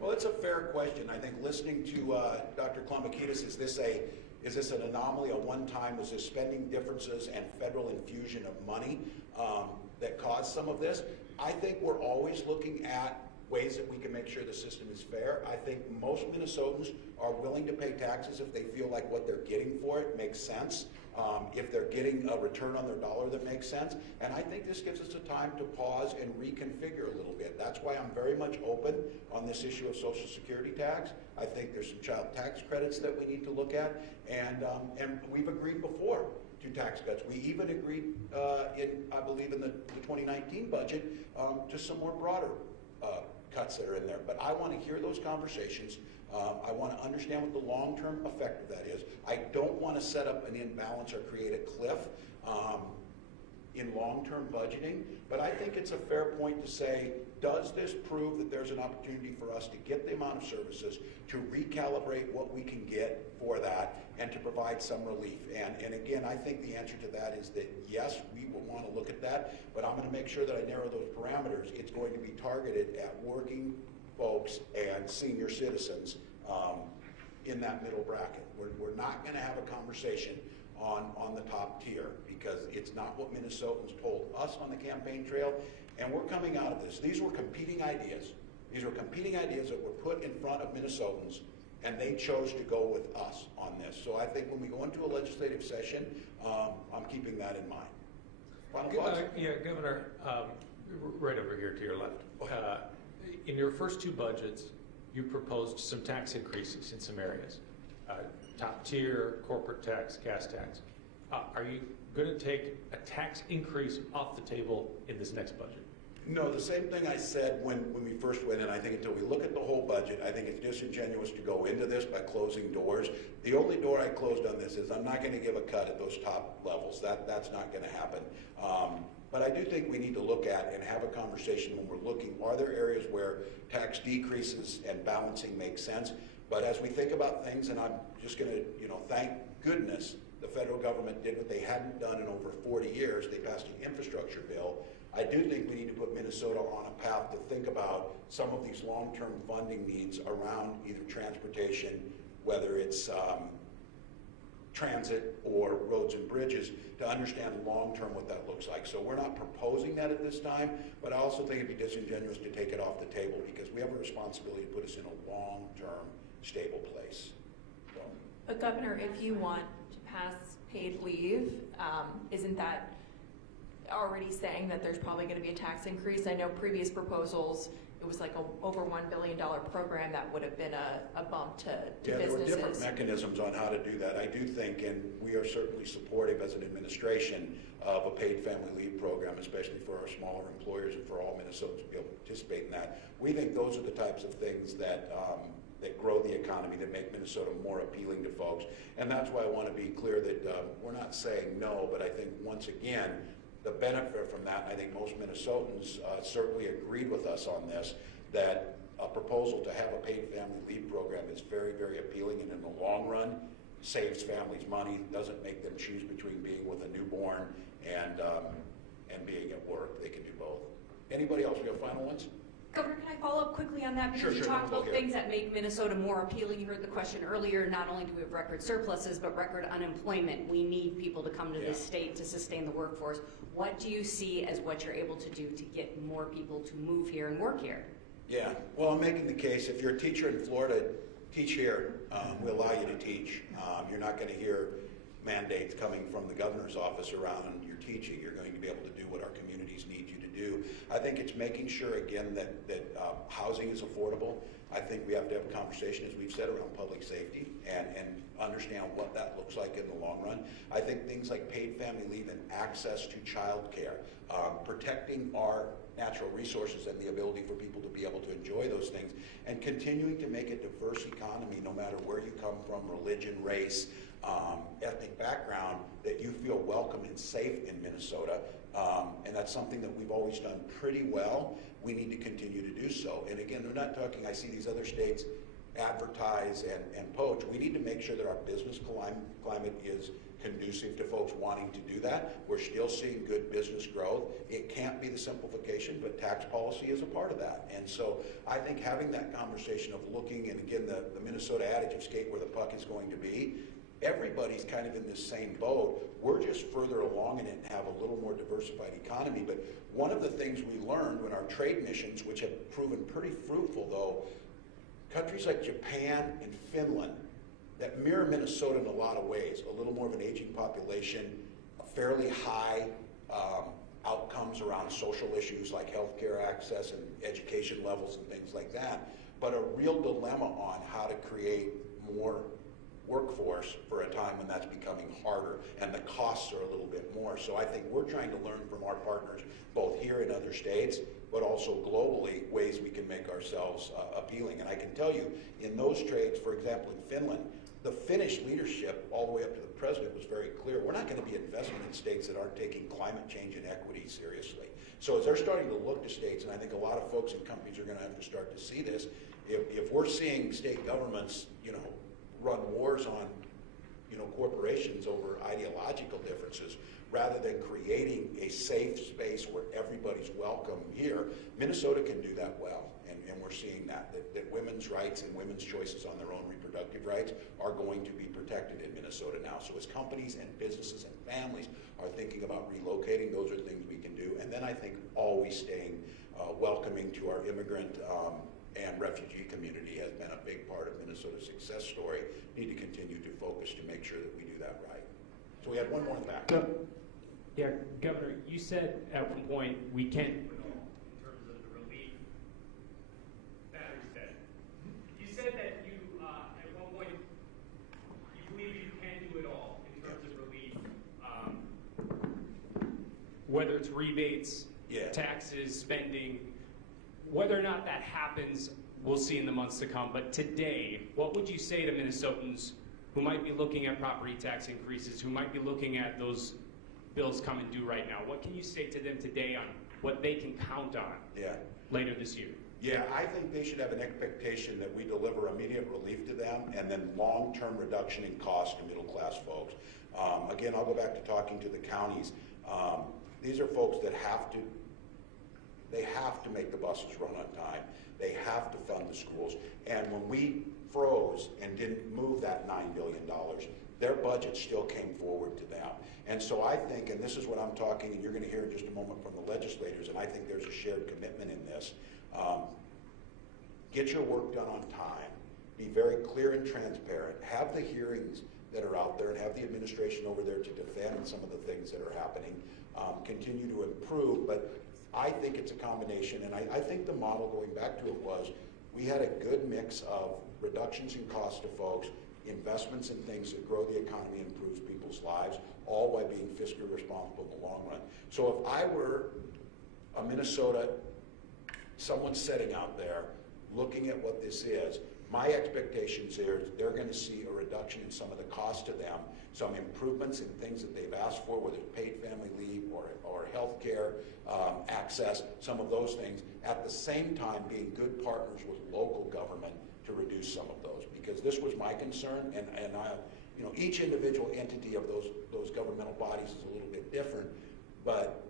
Well, it's a fair question. I think listening to Dr. Klamakidis, is this an anomaly, a one-time, was this spending differences and federal infusion of money that caused some of this? I think we're always looking at ways that we can make sure the system is fair. I think most Minnesotans are willing to pay taxes if they feel like what they're getting for it makes sense, if they're getting a return on their dollar that makes sense. And I think this gives us a time to pause and reconfigure a little bit. That's why I'm very much open on this issue of Social Security tax. I think there's some child tax credits that we need to look at, and we've agreed before to tax cuts. We even agreed I believe in the 2019 budget to some more broader cuts that are in there. But I want to hear those conversations. I want to understand what the long-term effect of that is. I don't want to set up an imbalance or create a cliff. in long-term budgeting, but I think it's a fair point to say, does this prove that there's an opportunity for us to get the amount of services, to recalibrate what we can get for that, and to provide some relief? And again, I think the answer to that is that yes, we will want to look at that, but I'm going to make sure that I narrow those parameters. It's going to be targeted at working folks and senior citizens in that middle bracket. We're not going to have a conversation on the top tier, because it's not what Minnesotans told us on the campaign trail, and we're coming out of this. These were competing ideas. These were competing ideas that were put in front of Minnesotans, and they chose to go with us on this. So I think when we go into a legislative session, I'm keeping that in mind. Final thoughts? Yeah, Governor, right over here to your left. In your first two budgets, you proposed some tax increases in some areas. Top tier, corporate tax, gas tax. Are you going to take a tax increase off the table in this next budget? No, the same thing I said when we first went in. I think until we look at the whole budget, I think it's disingenuous to go into this by closing doors. The only door I closed on this is I'm not going to give a cut at those top levels. That's not going to happen. But I do think we need to look at and have a conversation when we're looking, are there areas where tax decreases and balancing makes sense? But as we think about things, and I'm just going to, thank goodness the federal government did what they hadn't done in over 40 years. They passed an infrastructure bill. I do think we need to put Minnesota on a path to think about some of these long-term funding needs around either transportation, whether it's transit or roads and bridges, to understand long-term what that looks like. So we're not proposing that at this time, but I also think it'd be disingenuous to take it off the table, because we have a responsibility to put us in a long-term stable place. So. But Governor, if you want to pass paid leave, isn't that already saying that there's probably going to be a tax increase? I know previous proposals, it was like a over $1 billion program that would have been a bump to yeah, businesses. There were different mechanisms on how to do that. I do think, and we are certainly supportive as an administration of a paid family leave program, especially for our smaller employers and for all Minnesotans to be able to participate in that. We think those are the types of things that that grow the economy, that make Minnesota more appealing to folks. And that's why I want to be clear that we're not saying no, but I think once again, the benefit from that, and I think most Minnesotans certainly agreed with us on this, that a proposal to have a paid family leave program is very, very appealing, and in the long run, saves families money, doesn't make them choose between being with a newborn and being at work. They can do both. Anybody else? We have final ones? Governor, can I follow up quickly on that? Because you talked about things that make Minnesota more appealing. You heard the question earlier, not only do we have record surpluses, but record unemployment. We need people to come to this state to sustain the workforce. What do you see as what you're able to do to get more people to move here and work here? Yeah, well, I'm making the case, if you're a teacher in Florida, teach here. We allow you to teach. You're not going to hear mandates coming from the governor's office around your teaching. You're going to be able to do what our communities need you to do. I think it's making sure, again, that housing is affordable. I think we have to have a conversation, as we've said, around public safety and understand what that looks like in the long run. I think things like paid family leave and access to child care, protecting our natural resources and the ability for people to be able to enjoy those things, and continuing to make a diverse economy no matter where you come from, religion, race, ethnic background, that you feel welcome and safe in Minnesota. And that's something that we've always done pretty well. We need to continue to do so. And again, we're not talking, I see these other states advertise and poach. We need to make sure that our business climate is conducive to folks wanting to do that. We're still seeing good business growth. It can't be the simplification, but tax policy is a part of that. And so I think having that conversation of looking, and again, the Minnesota adage of skate where the puck is going to be, everybody's kind of in this same boat. We're just further along in it and have a little more diversified economy. But one of the things we learned when our trade missions, which have proven pretty fruitful though, countries like Japan and Finland that mirror Minnesota in a lot of ways, a little more of an aging population, a fairly high outcomes around social issues like healthcare access and education levels and things like that, but a real dilemma on how to create more workforce for a time when that's becoming harder and the costs are a little bit more. So I think we're trying to learn from our partners, both here in other states, but also globally, ways we can make ourselves appealing. And I can tell you, in those trades, for example, in Finland, the Finnish leadership, all the way up to the president, was very clear. We're not going to be investing in states that aren't taking climate change and equity seriously. So as they're starting to look to states, and I think a lot of folks and companies are going to have to start to see this, if we're seeing state governments, run wars on, corporations over ideological differences, rather than creating a safe space where everybody's welcome here, Minnesota can do that well. And we're seeing that women's rights and women's choices on their own reproductive rights are going to be protected in Minnesota now. So as companies and businesses and families are thinking about relocating, those are things we can do. And then I think always staying welcoming to our immigrant and refugee community has been a big part of Minnesota's success story. Need to continue to focus to make sure that we do that right. So we had one more in the back. Yeah, Governor, you said at one point we can't do it all in terms of the relief battery set. You said that you, at one point, you believe you can do it all in terms of relief, whether it's rebates, taxes, spending. Whether or not that happens, we'll see in the months to come. But today, what would you say to Minnesotans who might be looking at property tax increases, who might be looking at those bills coming due right now? What can you say to them today on what they can count on later this year? Yeah, I think they should have an expectation that we deliver immediate relief to them and then long-term reduction in cost to middle-class folks. Again, I'll go back to talking to the counties. These are folks that have to make the buses run on time. They have to fund the schools. And when we froze and didn't move that $9 billion, their budget still came forward to them. And so I think, and this is what I'm talking, and you're going to hear in just a moment from the legislators, and I think there's a shared commitment in this. Get your work done on time. Be very clear and transparent. Have the hearings that are out there and have the administration over there to defend some of the things that are happening. Continue to improve, but I think it's a combination, and I think the model, going back to it, was we had a good mix of reductions in cost to folks, investments in things that grow the economy and improves people's lives, all while being fiscally responsible in the long run. So if I were a Minnesota, someone sitting out there looking at what this is, my expectations here is they're going to see a reduction in some of the cost to them, some improvements in things that they've asked for, whether it's paid family leave or health care access, some of those things, at the same time being good partners with local government to reduce some of those. Because this was my concern, and I, each individual entity of those governmental bodies is a little bit different, but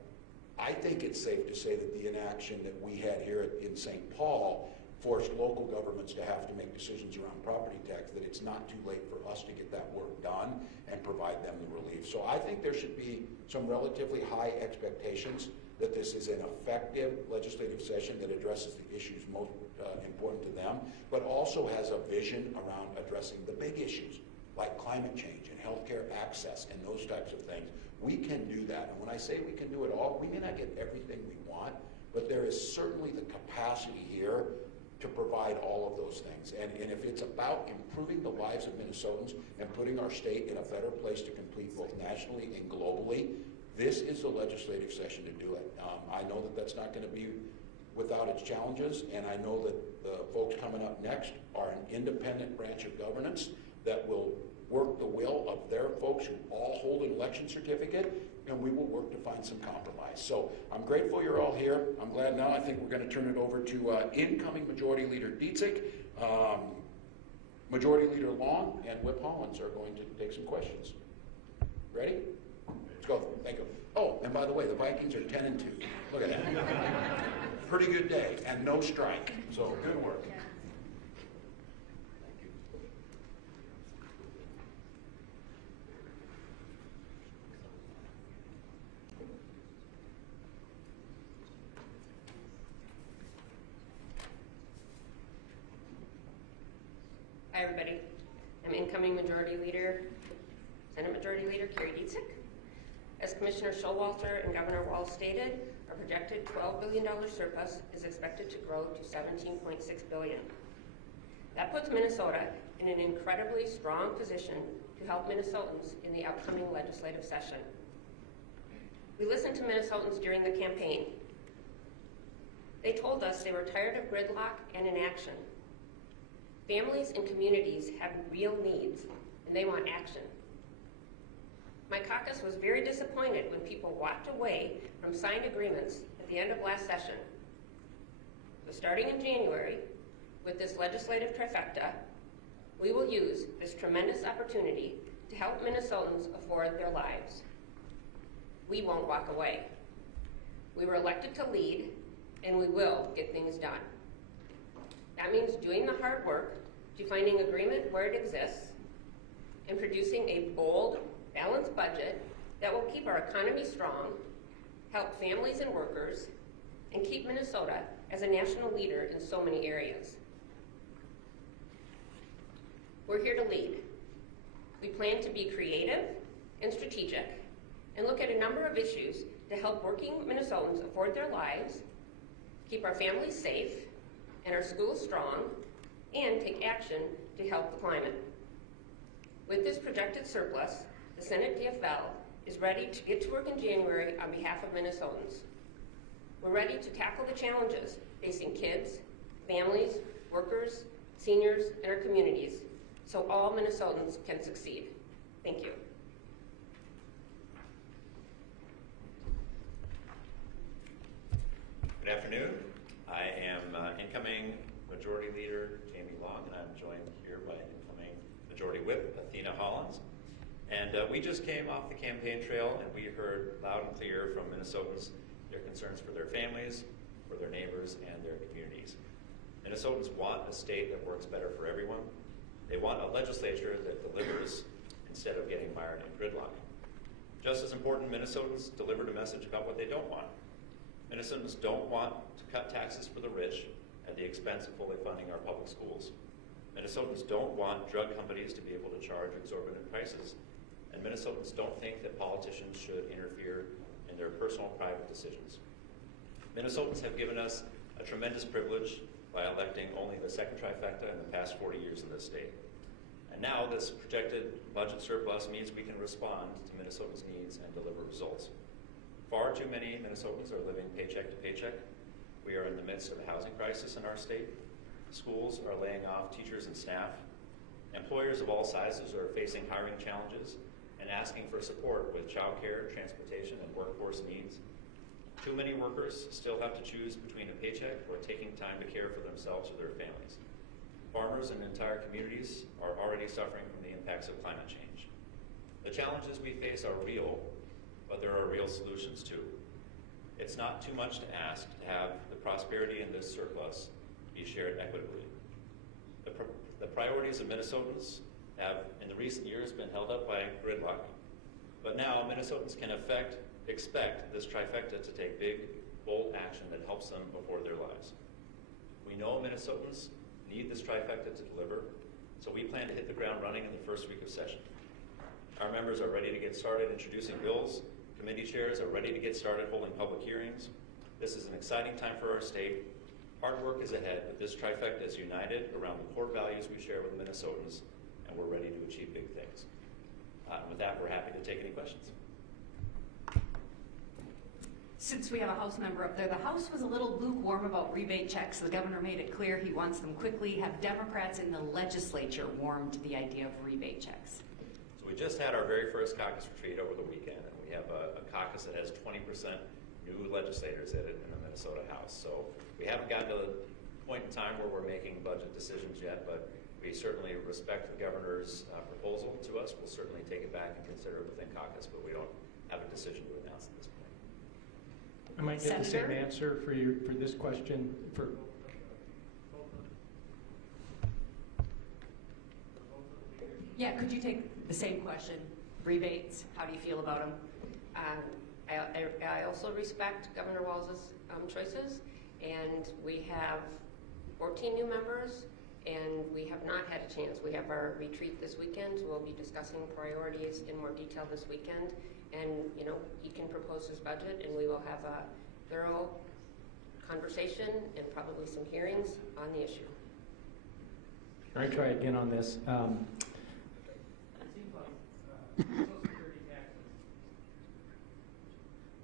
I think it's safe to say that the inaction that we had here in St. Paul forced local governments to have to make decisions around property tax, that it's not too late for us to get that work done and provide them the relief. So I think there should be some relatively high expectations that this is an effective legislative session that addresses the issues most important to them, but also has a vision around addressing the big issues like climate change and healthcare access and those types of things. We can do that. And when I say we can do it all, we may not get everything we want, but there is certainly the capacity here to provide all of those things. And if it's about improving the lives of Minnesotans and putting our state in a better place to compete both nationally and globally, this is the legislative session to do it. I know that that's not going to be without its challenges, and I know that the folks coming up next are an independent branch of governance that will work the will of their folks who all hold an election certificate, and we will work to find some compromise. So I'm grateful you're all here. I'm glad now. I think we're going to turn it over to incoming Majority Leader Dietzig, Majority Leader Long, and Whip Hollins are going to take some questions. Ready? Let's go. Thank you. Oh, and by the way, the Vikings are 10-2. Look at that. Pretty good day, and no strike. So good work. Hi, everybody. I'm incoming Majority Leader, Senate Majority Leader Carrie Dietzig. As Commissioner Showalter and Governor Walz stated, our projected $12 billion surplus is expected to grow to $17.6 billion. That puts Minnesota in an incredibly strong position to help Minnesotans in the upcoming legislative session. We listened to Minnesotans during the campaign. They told us they were tired of gridlock and inaction. Families and communities have real needs, and they want action. My caucus was very disappointed when people walked away from signed agreements at the end of last session. So starting in January, with this legislative trifecta, we will use this tremendous opportunity to help Minnesotans afford their lives. We won't walk away. We were elected to lead, and we will get things done. That means doing the hard work, defining agreement where it exists, and producing a bold, balanced budget that will keep our economy strong, help families and workers, and keep Minnesota as a national leader in so many areas. We're here to lead. We plan to be creative and strategic and look at a number of issues to help working Minnesotans afford their lives, keep our families safe and our schools strong, and take action to help the climate. With this projected surplus, the Senate DFL is ready to get to work in January on behalf of Minnesotans. We're ready to tackle the challenges facing kids, families, workers, seniors, and our communities, so all Minnesotans can succeed. Thank you. Good afternoon. I am incoming Majority Leader Jamie Long, and I'm joined here by incoming Majority Whip Athena Hollins. And we just came off the campaign trail, and we heard loud and clear from Minnesotans their concerns for their families, for their neighbors, and their communities. Minnesotans want a state that works better for everyone. They want a legislature that delivers instead of getting mired in gridlock. Just as important, Minnesotans delivered a message about what they don't want. Minnesotans don't want to cut taxes for the rich at the expense of fully funding our public schools. Minnesotans don't want drug companies to be able to charge exorbitant prices. And Minnesotans don't think that politicians should interfere in their personal private decisions. Minnesotans have given us a tremendous privilege by electing only the second trifecta in the past 40 years in this state. And now this projected budget surplus means we can respond to Minnesotans' needs and deliver results. Far too many Minnesotans are living paycheck to paycheck. We are in the midst of a housing crisis in our state. Schools are laying off teachers and staff. Employers of all sizes are facing hiring challenges and asking for support with childcare, transportation, and workforce needs. Too many workers still have to choose between a paycheck or taking time to care for themselves or their families. Farmers and entire communities are already suffering from the impacts of climate change. The challenges we face are real, but there are real solutions too. It's not too much to ask to have the prosperity in this surplus be shared equitably. The priorities of Minnesotans have, in the recent years, been held up by gridlock, but now Minnesotans can expect this trifecta to take big, bold action that helps them afford their lives. We know Minnesotans need this trifecta to deliver, so we plan to hit the ground running in the first week of session. Our members are ready to get started introducing bills. Committee chairs are ready to get started holding public hearings. This is an exciting time for our state. Hard work is ahead, but this trifecta is united around the core values we share with Minnesotans, and we're ready to achieve big things. With that, we're happy to take any questions. Since we have a House member up there, the House was a little lukewarm about rebate checks. The governor made it clear he wants them quickly. Have Democrats in the legislature warmed to the idea of rebate checks? So we just had our very first caucus retreat over the weekend, and we have a caucus that has 20% new legislators in it in the Minnesota House. So we haven't gotten to the point in time where we're making budget decisions yet, but we certainly respect the governor's proposal to us. We'll certainly take it back and consider it within caucus, but we don't have a decision to announce at this point. I might get the same answer for this question. Yeah, could you take the same question? Rebates, how do you feel about them? I also respect Governor Walz's choices, and we have 14 new members, and we have not had a chance. We have our retreat this weekend. We'll be discussing priorities in more detail this weekend, and he can propose his budget, and we will have a thorough conversation and probably some hearings on the issue. All right, try again on this.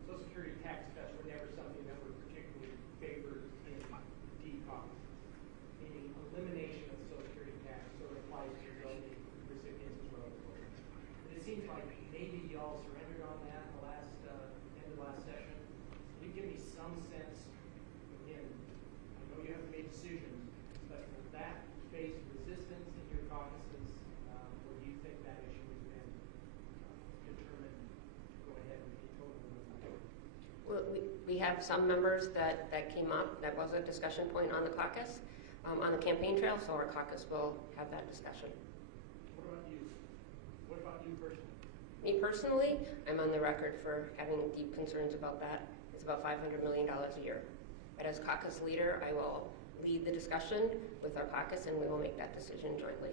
Social Security tax cuts were never something that were particularly favored in DCOM, meaning elimination of Social Security tax sort of applies to the recipients as well. like maybe y'all surrendered on that in the last, end of last session. Can you give me some sense, again, I know you haven't made decisions, but will that face resistance in your caucuses, or do you think that issue has been determined to go ahead and be totally removed? Well, we have some members that came up, that was a discussion point on the caucus, on the campaign trail, so our caucus will have that discussion. What about you? What about you personally? Me personally, I'm on the record for having deep concerns about that. It's about $500 million a year. But as caucus leader, I will lead the discussion with our caucus, and we will make that decision jointly.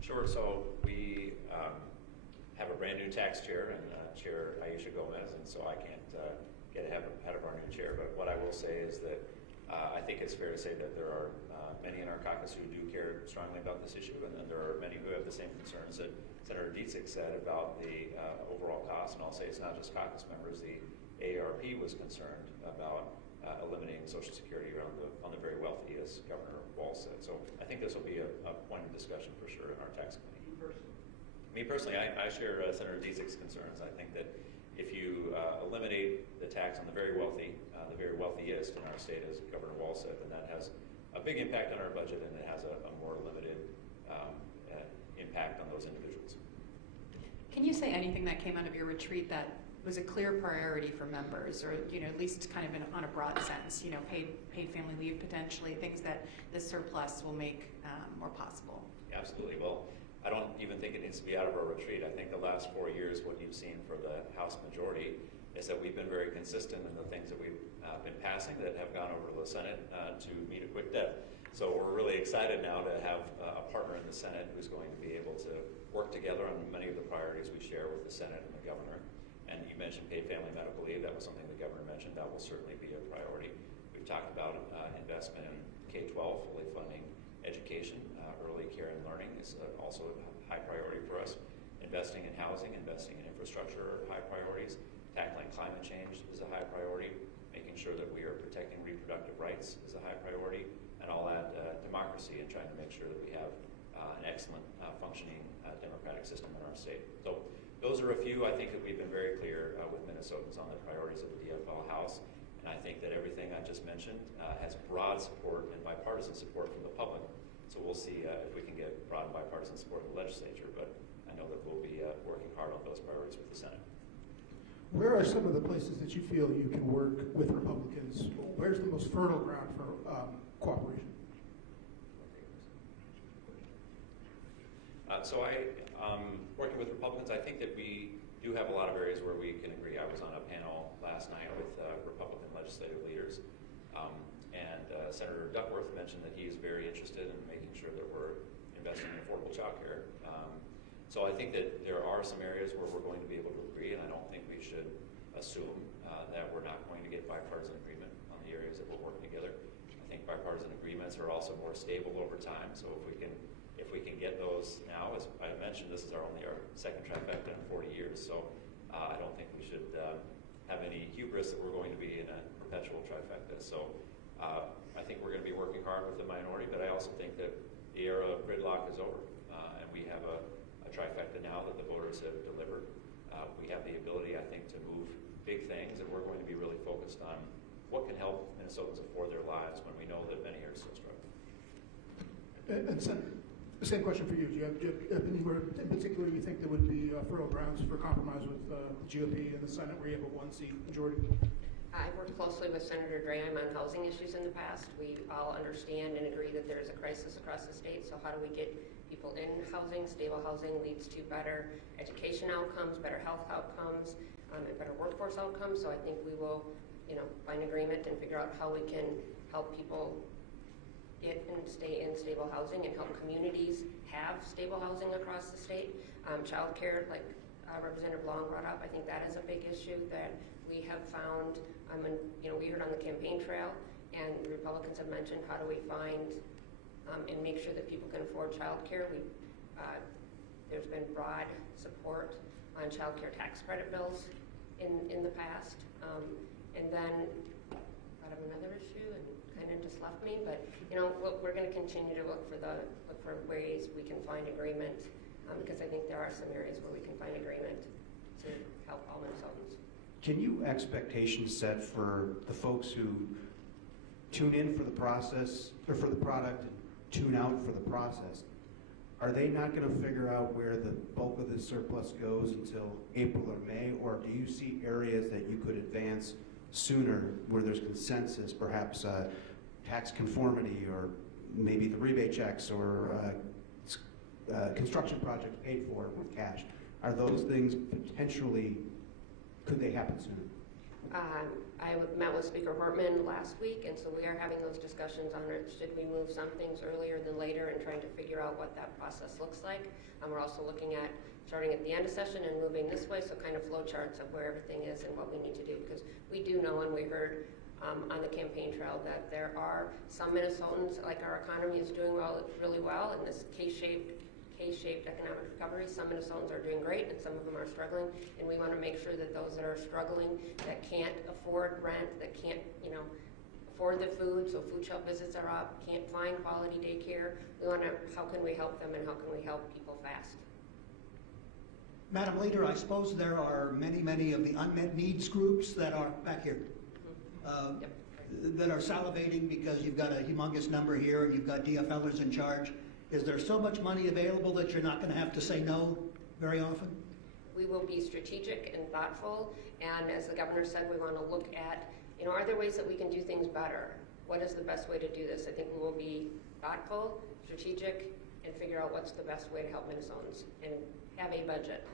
Sure. So we have a brand new tax chair, and Chair Aisha Gomez, and so I can't get ahead of our new chair. But what I will say is that I think it's fair to say that there are many in our caucus who do care strongly about this issue, and then there are many who have the same concerns that Senator Dietzig said about the overall cost. And I'll say it's not just caucus members. The AARP was concerned about eliminating Social Security on the very wealthy, as Governor Walz said. So I think this will be a point of discussion for sure in our tax committee. Me personally, I share Senator Dietzig's concerns. I think that if you eliminate the tax on the very wealthiest in our state, as Governor Walz said, then that has a big impact on our budget, and it has a more limited impact on those individuals. Can you say anything that came out of your retreat that was a clear priority for members, or at least kind of on a broad sense, paid family leave potentially, things that the surplus will make more possible? Absolutely. Well, I don't even think it needs to be out of our retreat. I think the last 4 years, what you've seen for the House majority is that we've been very consistent in the things that we've been passing that have gone over to the Senate to meet a quick death. So we're really excited now to have a partner in the Senate who's going to be able to work together on many of the priorities we share with the Senate and the governor. And you mentioned paid family medical leave. That was something the governor mentioned. That will certainly be a priority. We've talked about investment in K-12, fully funding education. Early care and learning is also a high priority for us. Investing in housing, investing in infrastructure are high priorities. Tackling climate change is a high priority. Making sure that we are protecting reproductive rights is a high priority. And all that democracy, and trying to make sure that we have an excellent functioning democratic system in our state. So those are a few. I think that we've been very clear with Minnesotans on the priorities of the DFL House. And I think that everything I just mentioned has broad support and bipartisan support from the public. So we'll see if we can get broad bipartisan support in the legislature, but I know that we'll be working hard on those priorities with the Senate. Where are some of the places that you feel you can work with Republicans? Where's the most fertile ground for cooperation? So working with Republicans, I think that we do have a lot of areas where we can agree. I was on a panel last night with Republican legislative leaders. Senator Duckworth mentioned that he is very interested in making sure that we're investing in affordable child care. So I think that there are some areas where we're going to be able to agree, and I don't think we should assume that we're not going to get bipartisan agreement on the areas that we're working together. I think bipartisan agreements are also more stable over time, so if we can get those now, as I mentioned, this is our second trifecta in 40 years, so I don't think we should have any hubris that we're going to be in a perpetual trifecta. So I think we're going to be working hard with the minority, but I also think that the era of gridlock is over, and we have a trifecta now that the voters have delivered. We have the ability, I think, to move big things, and we're going to be really focused on what can help Minnesotans afford their lives when we know that many are still struggling. And Senator, the same question for you. Do you have anywhere in particular you think there would be fertile grounds for compromise with the GOP in the Senate where you have a one-seat majority? I worked closely with Senator Graham on housing issues in the past. We all understand and agree that there is a crisis across the state, so how do we get people in housing? Stable housing leads to better education outcomes, better health outcomes, and better workforce outcomes. So I think we will, find agreement and figure out how we can help people get and stay in stable housing and help communities have stable housing across the state. Child care, like Representative Long brought up, I think that is a big issue that we have found, we heard on the campaign trail, and the Republicans have mentioned how do we find and make sure that people can afford child care. There's been broad support on child care tax credit bills in the past. And then thought of another issue and kind of just left me, but we're going to continue to look for ways we can find agreement because I think there are some areas where we can find agreement to help all Minnesotans. Can you expectation set for the folks who tune in for the process, or for the product, and tune out for the process? Are they not going to figure out where the bulk of the surplus goes until April or May? Or do you see areas that you could advance sooner where there's consensus, perhaps tax conformity, or maybe the rebate checks, or construction projects paid for with cash? Are those things potentially, could they happen sooner? I met with Speaker Hortman last week, and so we are having those discussions on it. Should we move some things earlier than later, and trying to figure out what that process looks like. We're also looking at starting at the end of session and moving this way, so kind of flow charts of where everything is and what we need to do, because we do know, and we heard on the campaign trail, that there are some Minnesotans, like our economy is doing really well in this K-shaped economic recovery. Some Minnesotans are doing great, and some of them are struggling, and we want to make sure that those that are struggling, that can't afford rent, that can't, afford the food, so food shelf visits are up, can't find quality daycare, how can we help them, and how can we help people fast? Madam Leader, I suppose there are many of the unmet needs groups that are back here, that are salivating because you've got a humongous number here and you've got DFLers in charge. Is there so much money available that you're not going to have to say no very often? We will be strategic and thoughtful, and as the governor said, we want to look at, are there ways that we can do things better? What is the best way to do this? I think we will be thoughtful, strategic, and figure out what's the best way to help Minnesotans and have a budget.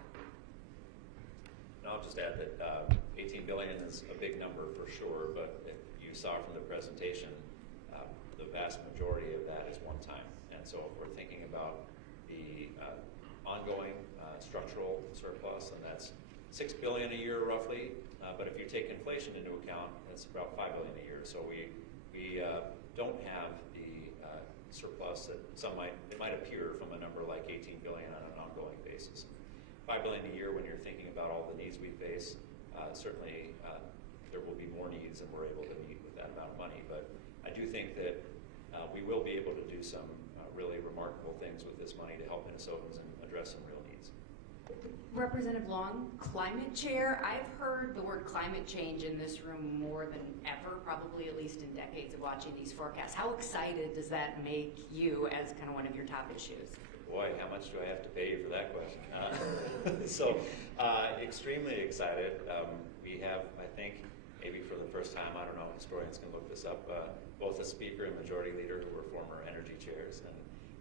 And I'll just add that 18 billion is a big number for sure, but if you saw from the presentation, the vast majority of that is one time. And so if we're thinking about the ongoing structural surplus, and that's $6 billion a year roughly, but if you take inflation into account, it's about $5 billion a year. So we don't have the surplus that it might appear from a number like 18 billion on an ongoing basis. $5 billion a year, when you're thinking about all the needs we face, certainly there will be more needs than we're able to meet with that amount of money. But I do think that we will be able to do some really remarkable things with this money to help Minnesotans and address some real needs. Representative Long, climate chair. I've heard the word climate change in this room more than ever, probably at least in decades of watching these forecasts. How excited does that make you as kind of one of your top issues? Boy, how much do I have to pay you for that question? Extremely excited. We have, I think, maybe for the first time, I don't know, historians can look this up, both a speaker and majority leader who were former energy chairs.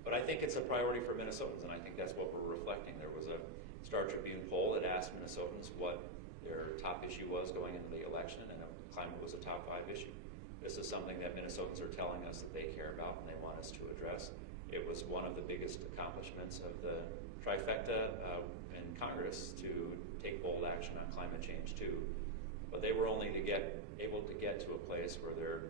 But I think it's a priority for Minnesotans, and I think that's what we're reflecting. There was a Star Tribune poll that asked Minnesotans what their top issue was going into the election, and climate was a top 5 issue. This is something that Minnesotans are telling us that they care about and they want us to address. It was one of the biggest accomplishments of the trifecta in Congress to take bold action on climate change too. But they were only able to get to a place where they're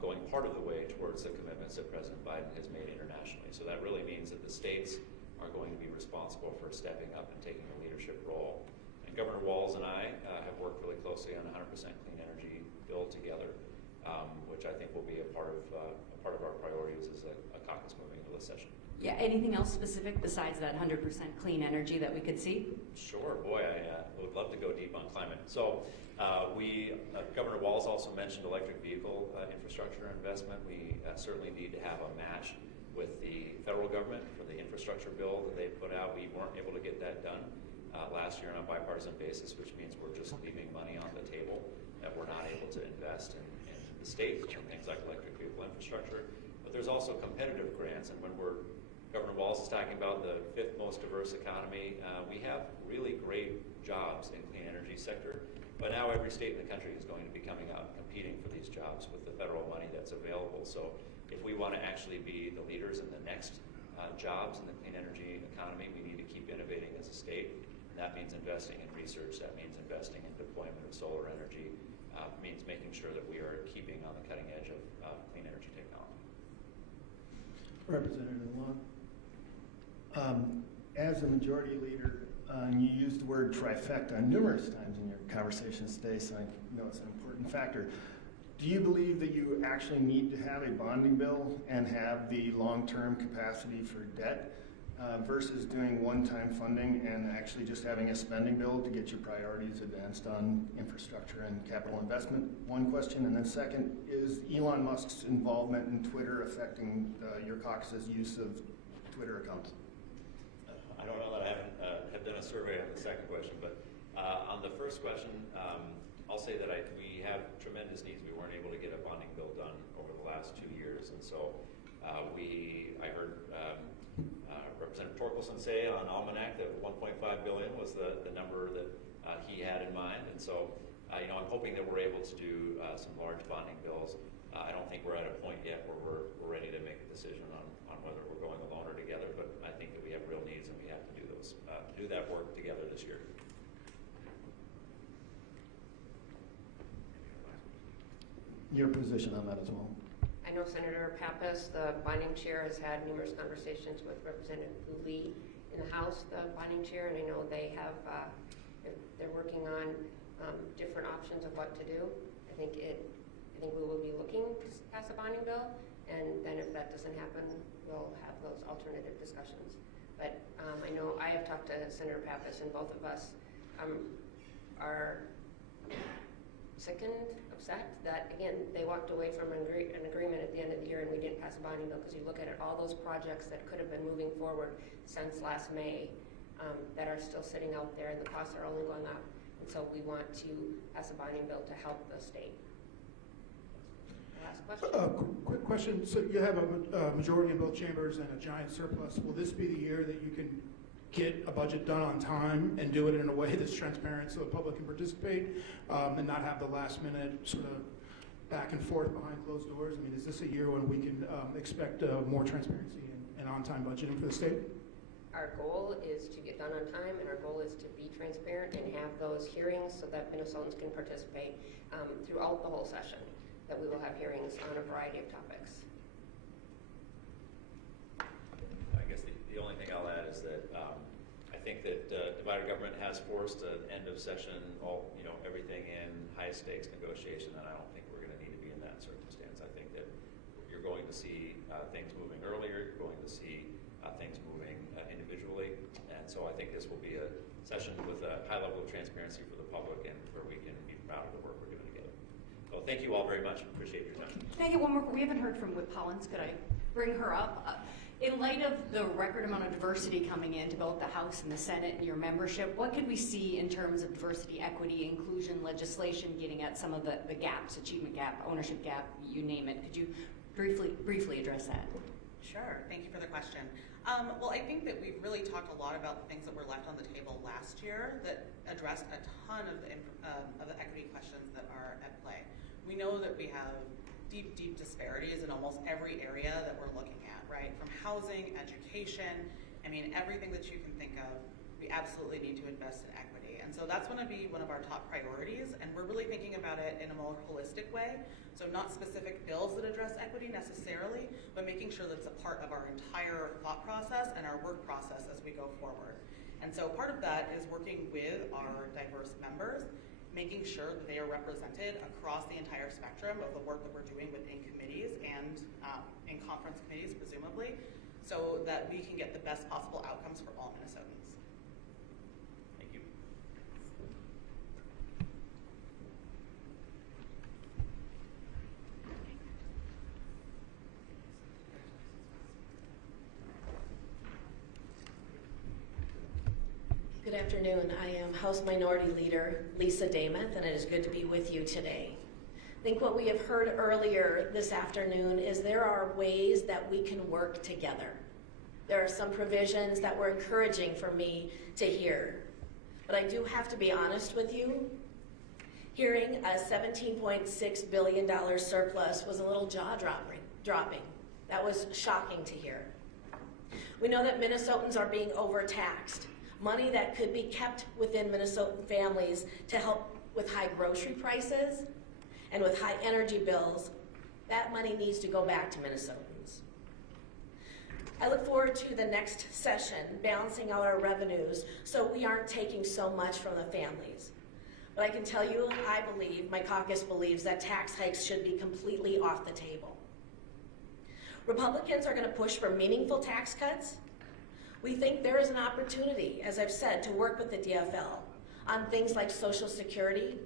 going part of the way towards the commitments that President Biden has made internationally. So that really means that the states are going to be responsible for stepping up and taking a leadership role. And Governor Walz and I have worked really closely on a 100% clean energy bill together, which I think will be a part of our priorities as a caucus moving into this session. Yeah, anything else specific besides that 100% clean energy that we could see? Sure, boy, I would love to go deep on climate. So Governor Walz also mentioned electric vehicle infrastructure investment. We certainly need to have a match with the federal government for the infrastructure bill that they put out. We weren't able to get that done last year on a bipartisan basis, which means we're just leaving money on the table that we're not able to invest in the state in things like electric vehicle infrastructure. But there's also competitive grants, and when Governor Walz is talking about the 5th most diverse economy, we have really great jobs in the clean energy sector. But now every state in the country is going to be coming out and competing for these jobs with the federal money that's available. So if we want to actually be the leaders in the next jobs in the clean energy economy, we need to keep innovating as a state. And that means investing in research. That means investing in deployment of solar energy. Means making sure that we are keeping on the cutting edge of clean energy technology. Representative Long, as a majority leader, you used the word trifecta numerous times in your conversations today, so I know it's an important factor. Do you believe that you actually need to have a bonding bill and have the long-term capacity for debt versus doing one-time funding and actually just having a spending bill to get your priorities advanced on infrastructure and capital investment? One question. And then second, is Elon Musk's involvement in Twitter affecting your caucus's use of Twitter accounts? I don't know that I have done a survey on the second question, but on the first question, I'll say that we have tremendous needs. We weren't able to get a bonding bill done over the last 2 years, and so I heard Representative Torkelson say on Almanac that 1.5 billion was the number that he had in mind, and so I'm hoping that we're able to do some large bonding bills. I don't think we're at a point yet where we're ready to make a decision on whether we're going alone or together, but I think that we have real needs and we have to do that work together this year. Your position on that as well? I know Senator Pappas, the bonding chair, has had numerous conversations with Representative Lee in the House, the bonding chair, and I know they have, they're working on different options of what to do. I think we will be looking to pass a bonding bill, and then if that doesn't happen, we'll have those alternative discussions. But I know I have talked to Senator Pappas, and both of us are sickened, upset that, again, they walked away from an agreement at the end of the year and we didn't pass a bonding bill, because you look at it, all those projects that could have been moving forward since last May that are still sitting out there, and the costs are only going up. And so we want to pass a bonding bill to help the state. Last question. Quick question. So you have a majority in both chambers and a giant surplus. Will this be the year that you can get a budget done on time and do it in a way that's transparent so the public can participate and not have the last minute sort of back and forth behind closed doors? I mean, is this a year when we can expect more transparency and on-time budgeting for the state? Our goal is to get done on time, and our goal is to be transparent and have those hearings so that Minnesotans can participate throughout the whole session, that we will have hearings on a variety of topics. I guess the only thing I'll add is that I think that divided government has forced an end of session, everything in high stakes negotiation, and I don't think we're going to need to be in that circumstance. I think that you're going to see things moving earlier, you're going to see things moving individually, and so I think this will be a session with a high level of transparency for the public and where we can be proud of the work we're doing together. So thank you all very much. Appreciate your time. Can I get one more? We haven't heard from Whip Collins. Could I bring her up? In light of the record amount of diversity coming into both the House and the Senate and your membership, what could we see in terms of diversity, equity, inclusion legislation getting at some of the gaps, achievement gap, ownership gap, you name it? Could you briefly address that? Sure. Thank you for the question. Well, I think that we've really talked a lot about the things that were left on the table last year that addressed a ton of the equity questions that are at play. We know that we have deep disparities in almost every area that we're looking at, right? From housing, education, I mean, everything that you can think of, we absolutely need to invest in equity. And so that's going to be one of our top priorities, and we're really thinking about it in a more holistic way. So not specific bills that address equity necessarily, but making sure that it's a part of our entire thought process and our work process as we go forward. And so part of that is working with our diverse members, making sure that they are represented across the entire spectrum of the work that we're doing within committees and in conference committees, presumably, so that we can get the best possible outcomes for all Minnesotans. Thank you. Good afternoon. I am House Minority Leader Lisa Damath, and it is good to be with you today. I think what we have heard earlier this afternoon is there are ways that we can work together. There are some provisions that were encouraging for me to hear. But I do have to be honest with you. Hearing a $17.6 billion surplus was a little jaw-dropping. That was shocking to hear. We know that Minnesotans are being overtaxed. Money that could be kept within Minnesotan families to help with high grocery prices and with high energy bills, that money needs to go back to Minnesotans. I look forward to the next session, balancing out our revenues so we aren't taking so much from the families. But I can tell you, I believe, my caucus believes that tax hikes should be completely off the table. Republicans are going to push for meaningful tax cuts. We think there is an opportunity, as I've said, to work with the DFL on things like Social Security.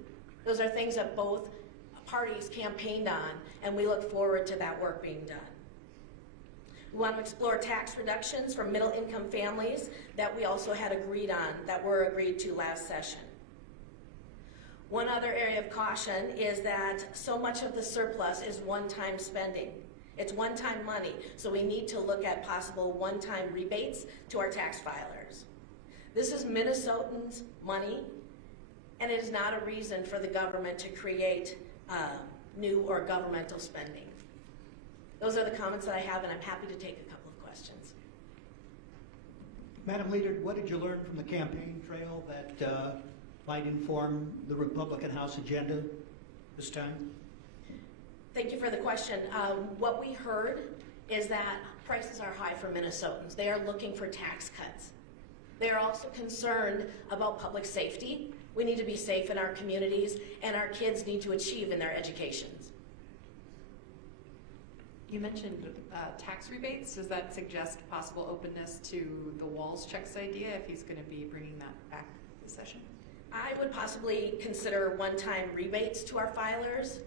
Those are things that both parties campaigned on, and we look forward to that work being done. We want to explore tax reductions for middle-income families that we also had agreed on, that were agreed to last session. One other area of caution is that so much of the surplus is one-time spending. It's one-time money, so we need to look at possible one-time rebates to our tax filers. This is Minnesotans' money, and it is not a reason for the government to create new or governmental spending. Those are the comments that I have, and I'm happy to take a couple of questions. Madam Leader, what did you learn from the campaign trail that might inform the Republican House agenda this time? Thank you for the question. What we heard is that prices are high for Minnesotans. They are looking for tax cuts. They are also concerned about public safety. We need to be safe in our communities, and our kids need to achieve in their educations. You mentioned tax rebates. Does that suggest possible openness to the Walls checks idea if he's going to be bringing that back this session? I would possibly consider one-time rebates to our filers.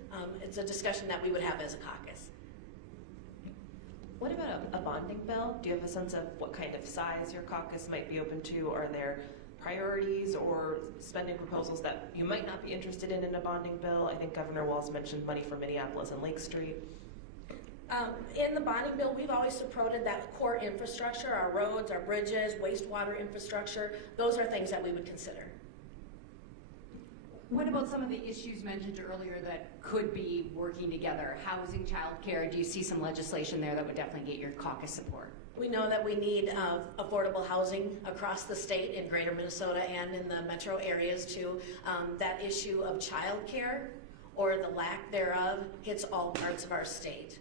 It's a discussion that we would have as a caucus. What about a bonding bill? Do you have a sense of what kind of size your caucus might be open to? Are there priorities or spending proposals that you might not be interested in a bonding bill? I think Governor Walz mentioned money for Minneapolis and Lake Street. In the bonding bill, we've always supported that core infrastructure, our roads, our bridges, wastewater infrastructure. Those are things that we would consider. What about some of the issues mentioned earlier that could be working together? Housing, childcare, do you see some legislation there that would definitely get your caucus support? We know that we need affordable housing across the state in greater Minnesota and in the metro areas too. That issue of childcare or the lack thereof hits all parts of our state.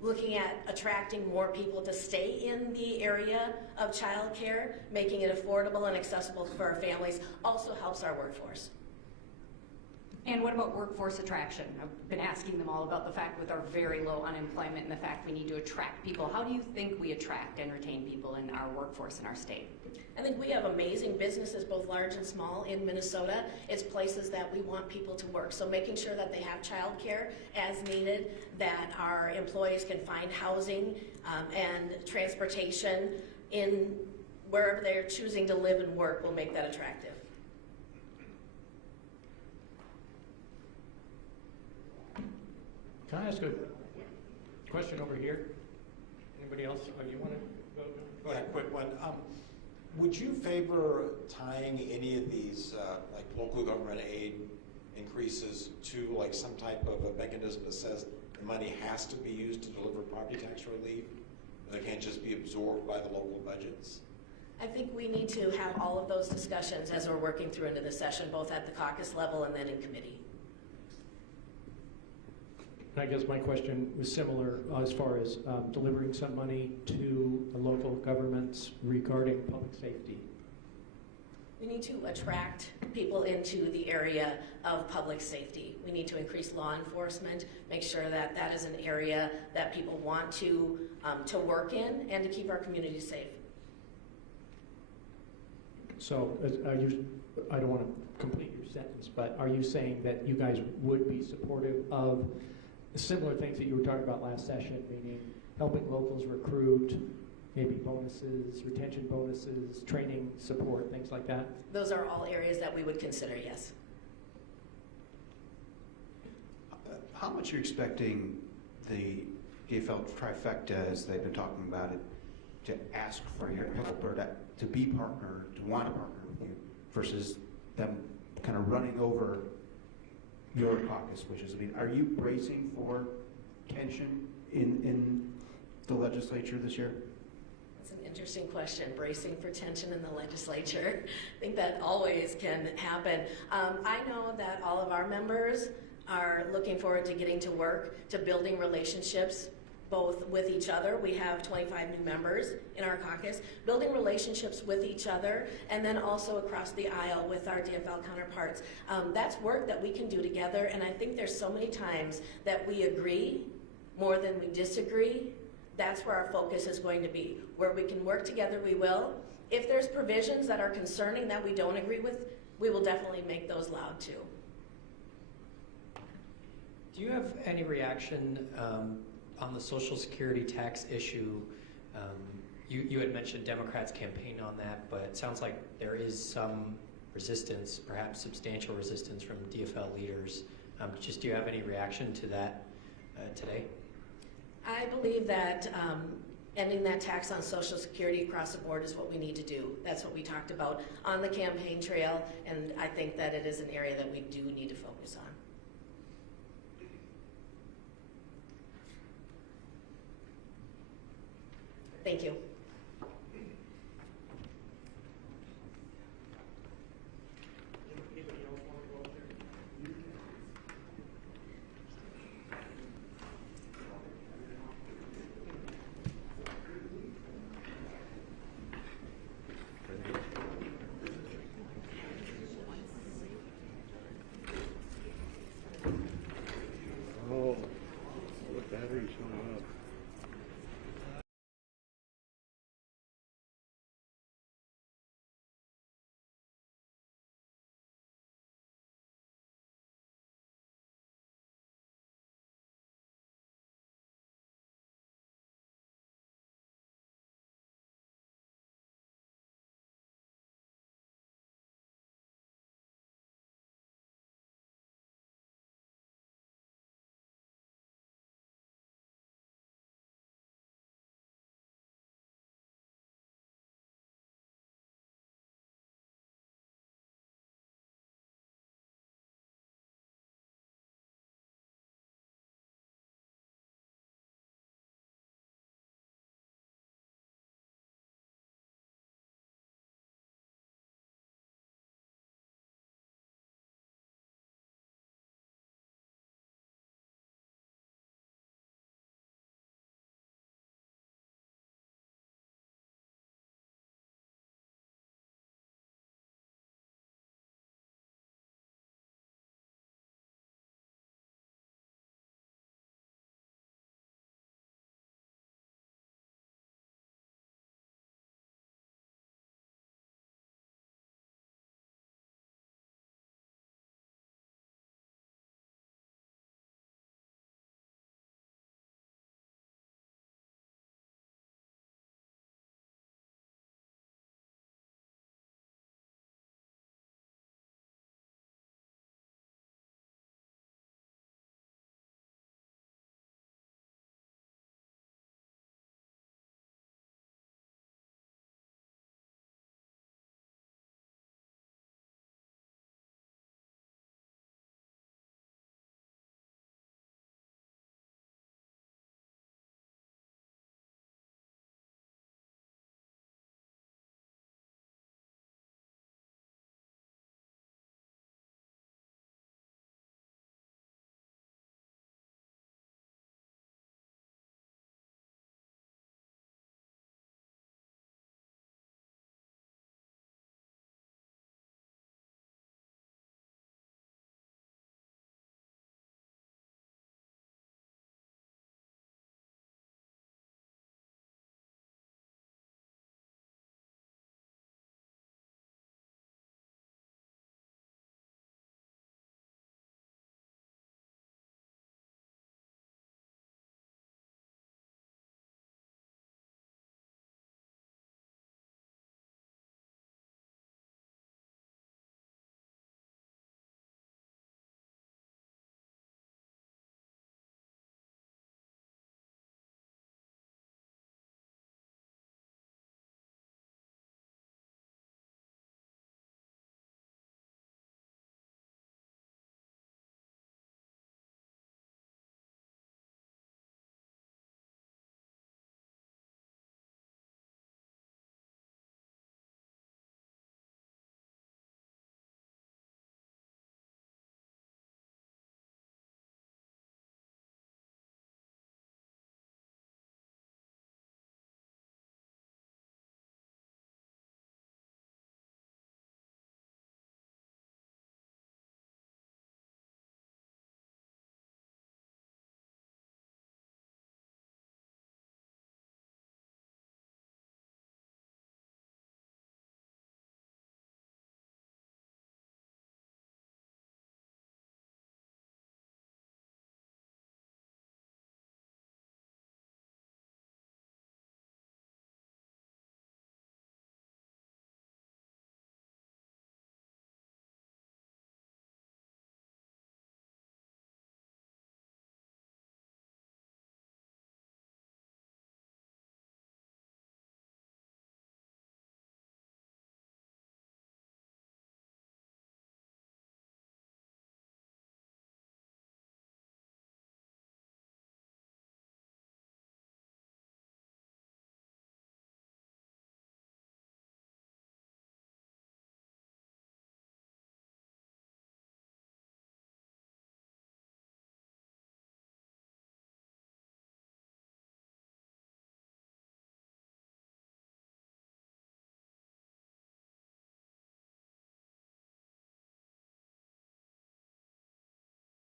Looking at attracting more people to stay in the area of childcare, making it affordable and accessible for our families also helps our workforce. And what about workforce attraction? I've been asking them all about the fact with our very low unemployment and the fact we need to attract people. How do you think we attract and retain people in our workforce in our state? I think we have amazing businesses, both large and small, in Minnesota. It's places that we want people to work. So making sure that they have childcare as needed, that our employees can find housing and transportation in wherever they're choosing to live and work will make that attractive. Can I ask a question over here? Anybody else? Oh, you want to go ahead? Yeah, quick one. Would you favor tying any of these, like local government aid increases to like some type of a mechanism that says the money has to be used to deliver property tax relief? And they can't just be absorbed by the local budgets? I think we need to have all of those discussions as we're working through into the session, both at the caucus level and then in committee. I guess my question was similar as far as delivering some money to the local governments regarding public safety. We need to attract people into the area of public safety. We need to increase law enforcement, make sure that that is an area that people want to work in and to keep our communities safe. So I don't want to complete your sentence, but are you saying that you guys would be supportive of similar things that you were talking about last session, meaning helping locals recruit, maybe bonuses, retention bonuses, training support, things like that? Those are all areas that we would consider, yes. How much are you expecting the DFL trifecta, as they've been talking about it, to ask for your help or to be partner, to want to partner with you, versus them kind of running over your caucus wishes? I mean, are you bracing for tension in the legislature this year? That's an interesting question, bracing for tension in the legislature. I think that always can happen. I know that all of our members are looking forward to getting to work, to building relationships, both with each other. We have 25 new members in our caucus, building relationships with each other, and then also across the aisle with our DFL counterparts. That's work that we can do together, and I think there's so many times that we agree more than we disagree, that's where our focus is going to be. Where we can work together, we will. If there's provisions that are concerning that we don't agree with, we will definitely make those loud too. Do you have any reaction on the Social Security tax issue? You had mentioned Democrats campaign on that, but it sounds like there is some resistance, perhaps substantial resistance from DFL leaders. Just do you have any reaction to that today? I believe that ending that tax on Social Security across the board is what we need to do. That's what we talked about on the campaign trail, and I think that it is an area that we do need to focus on. Thank you.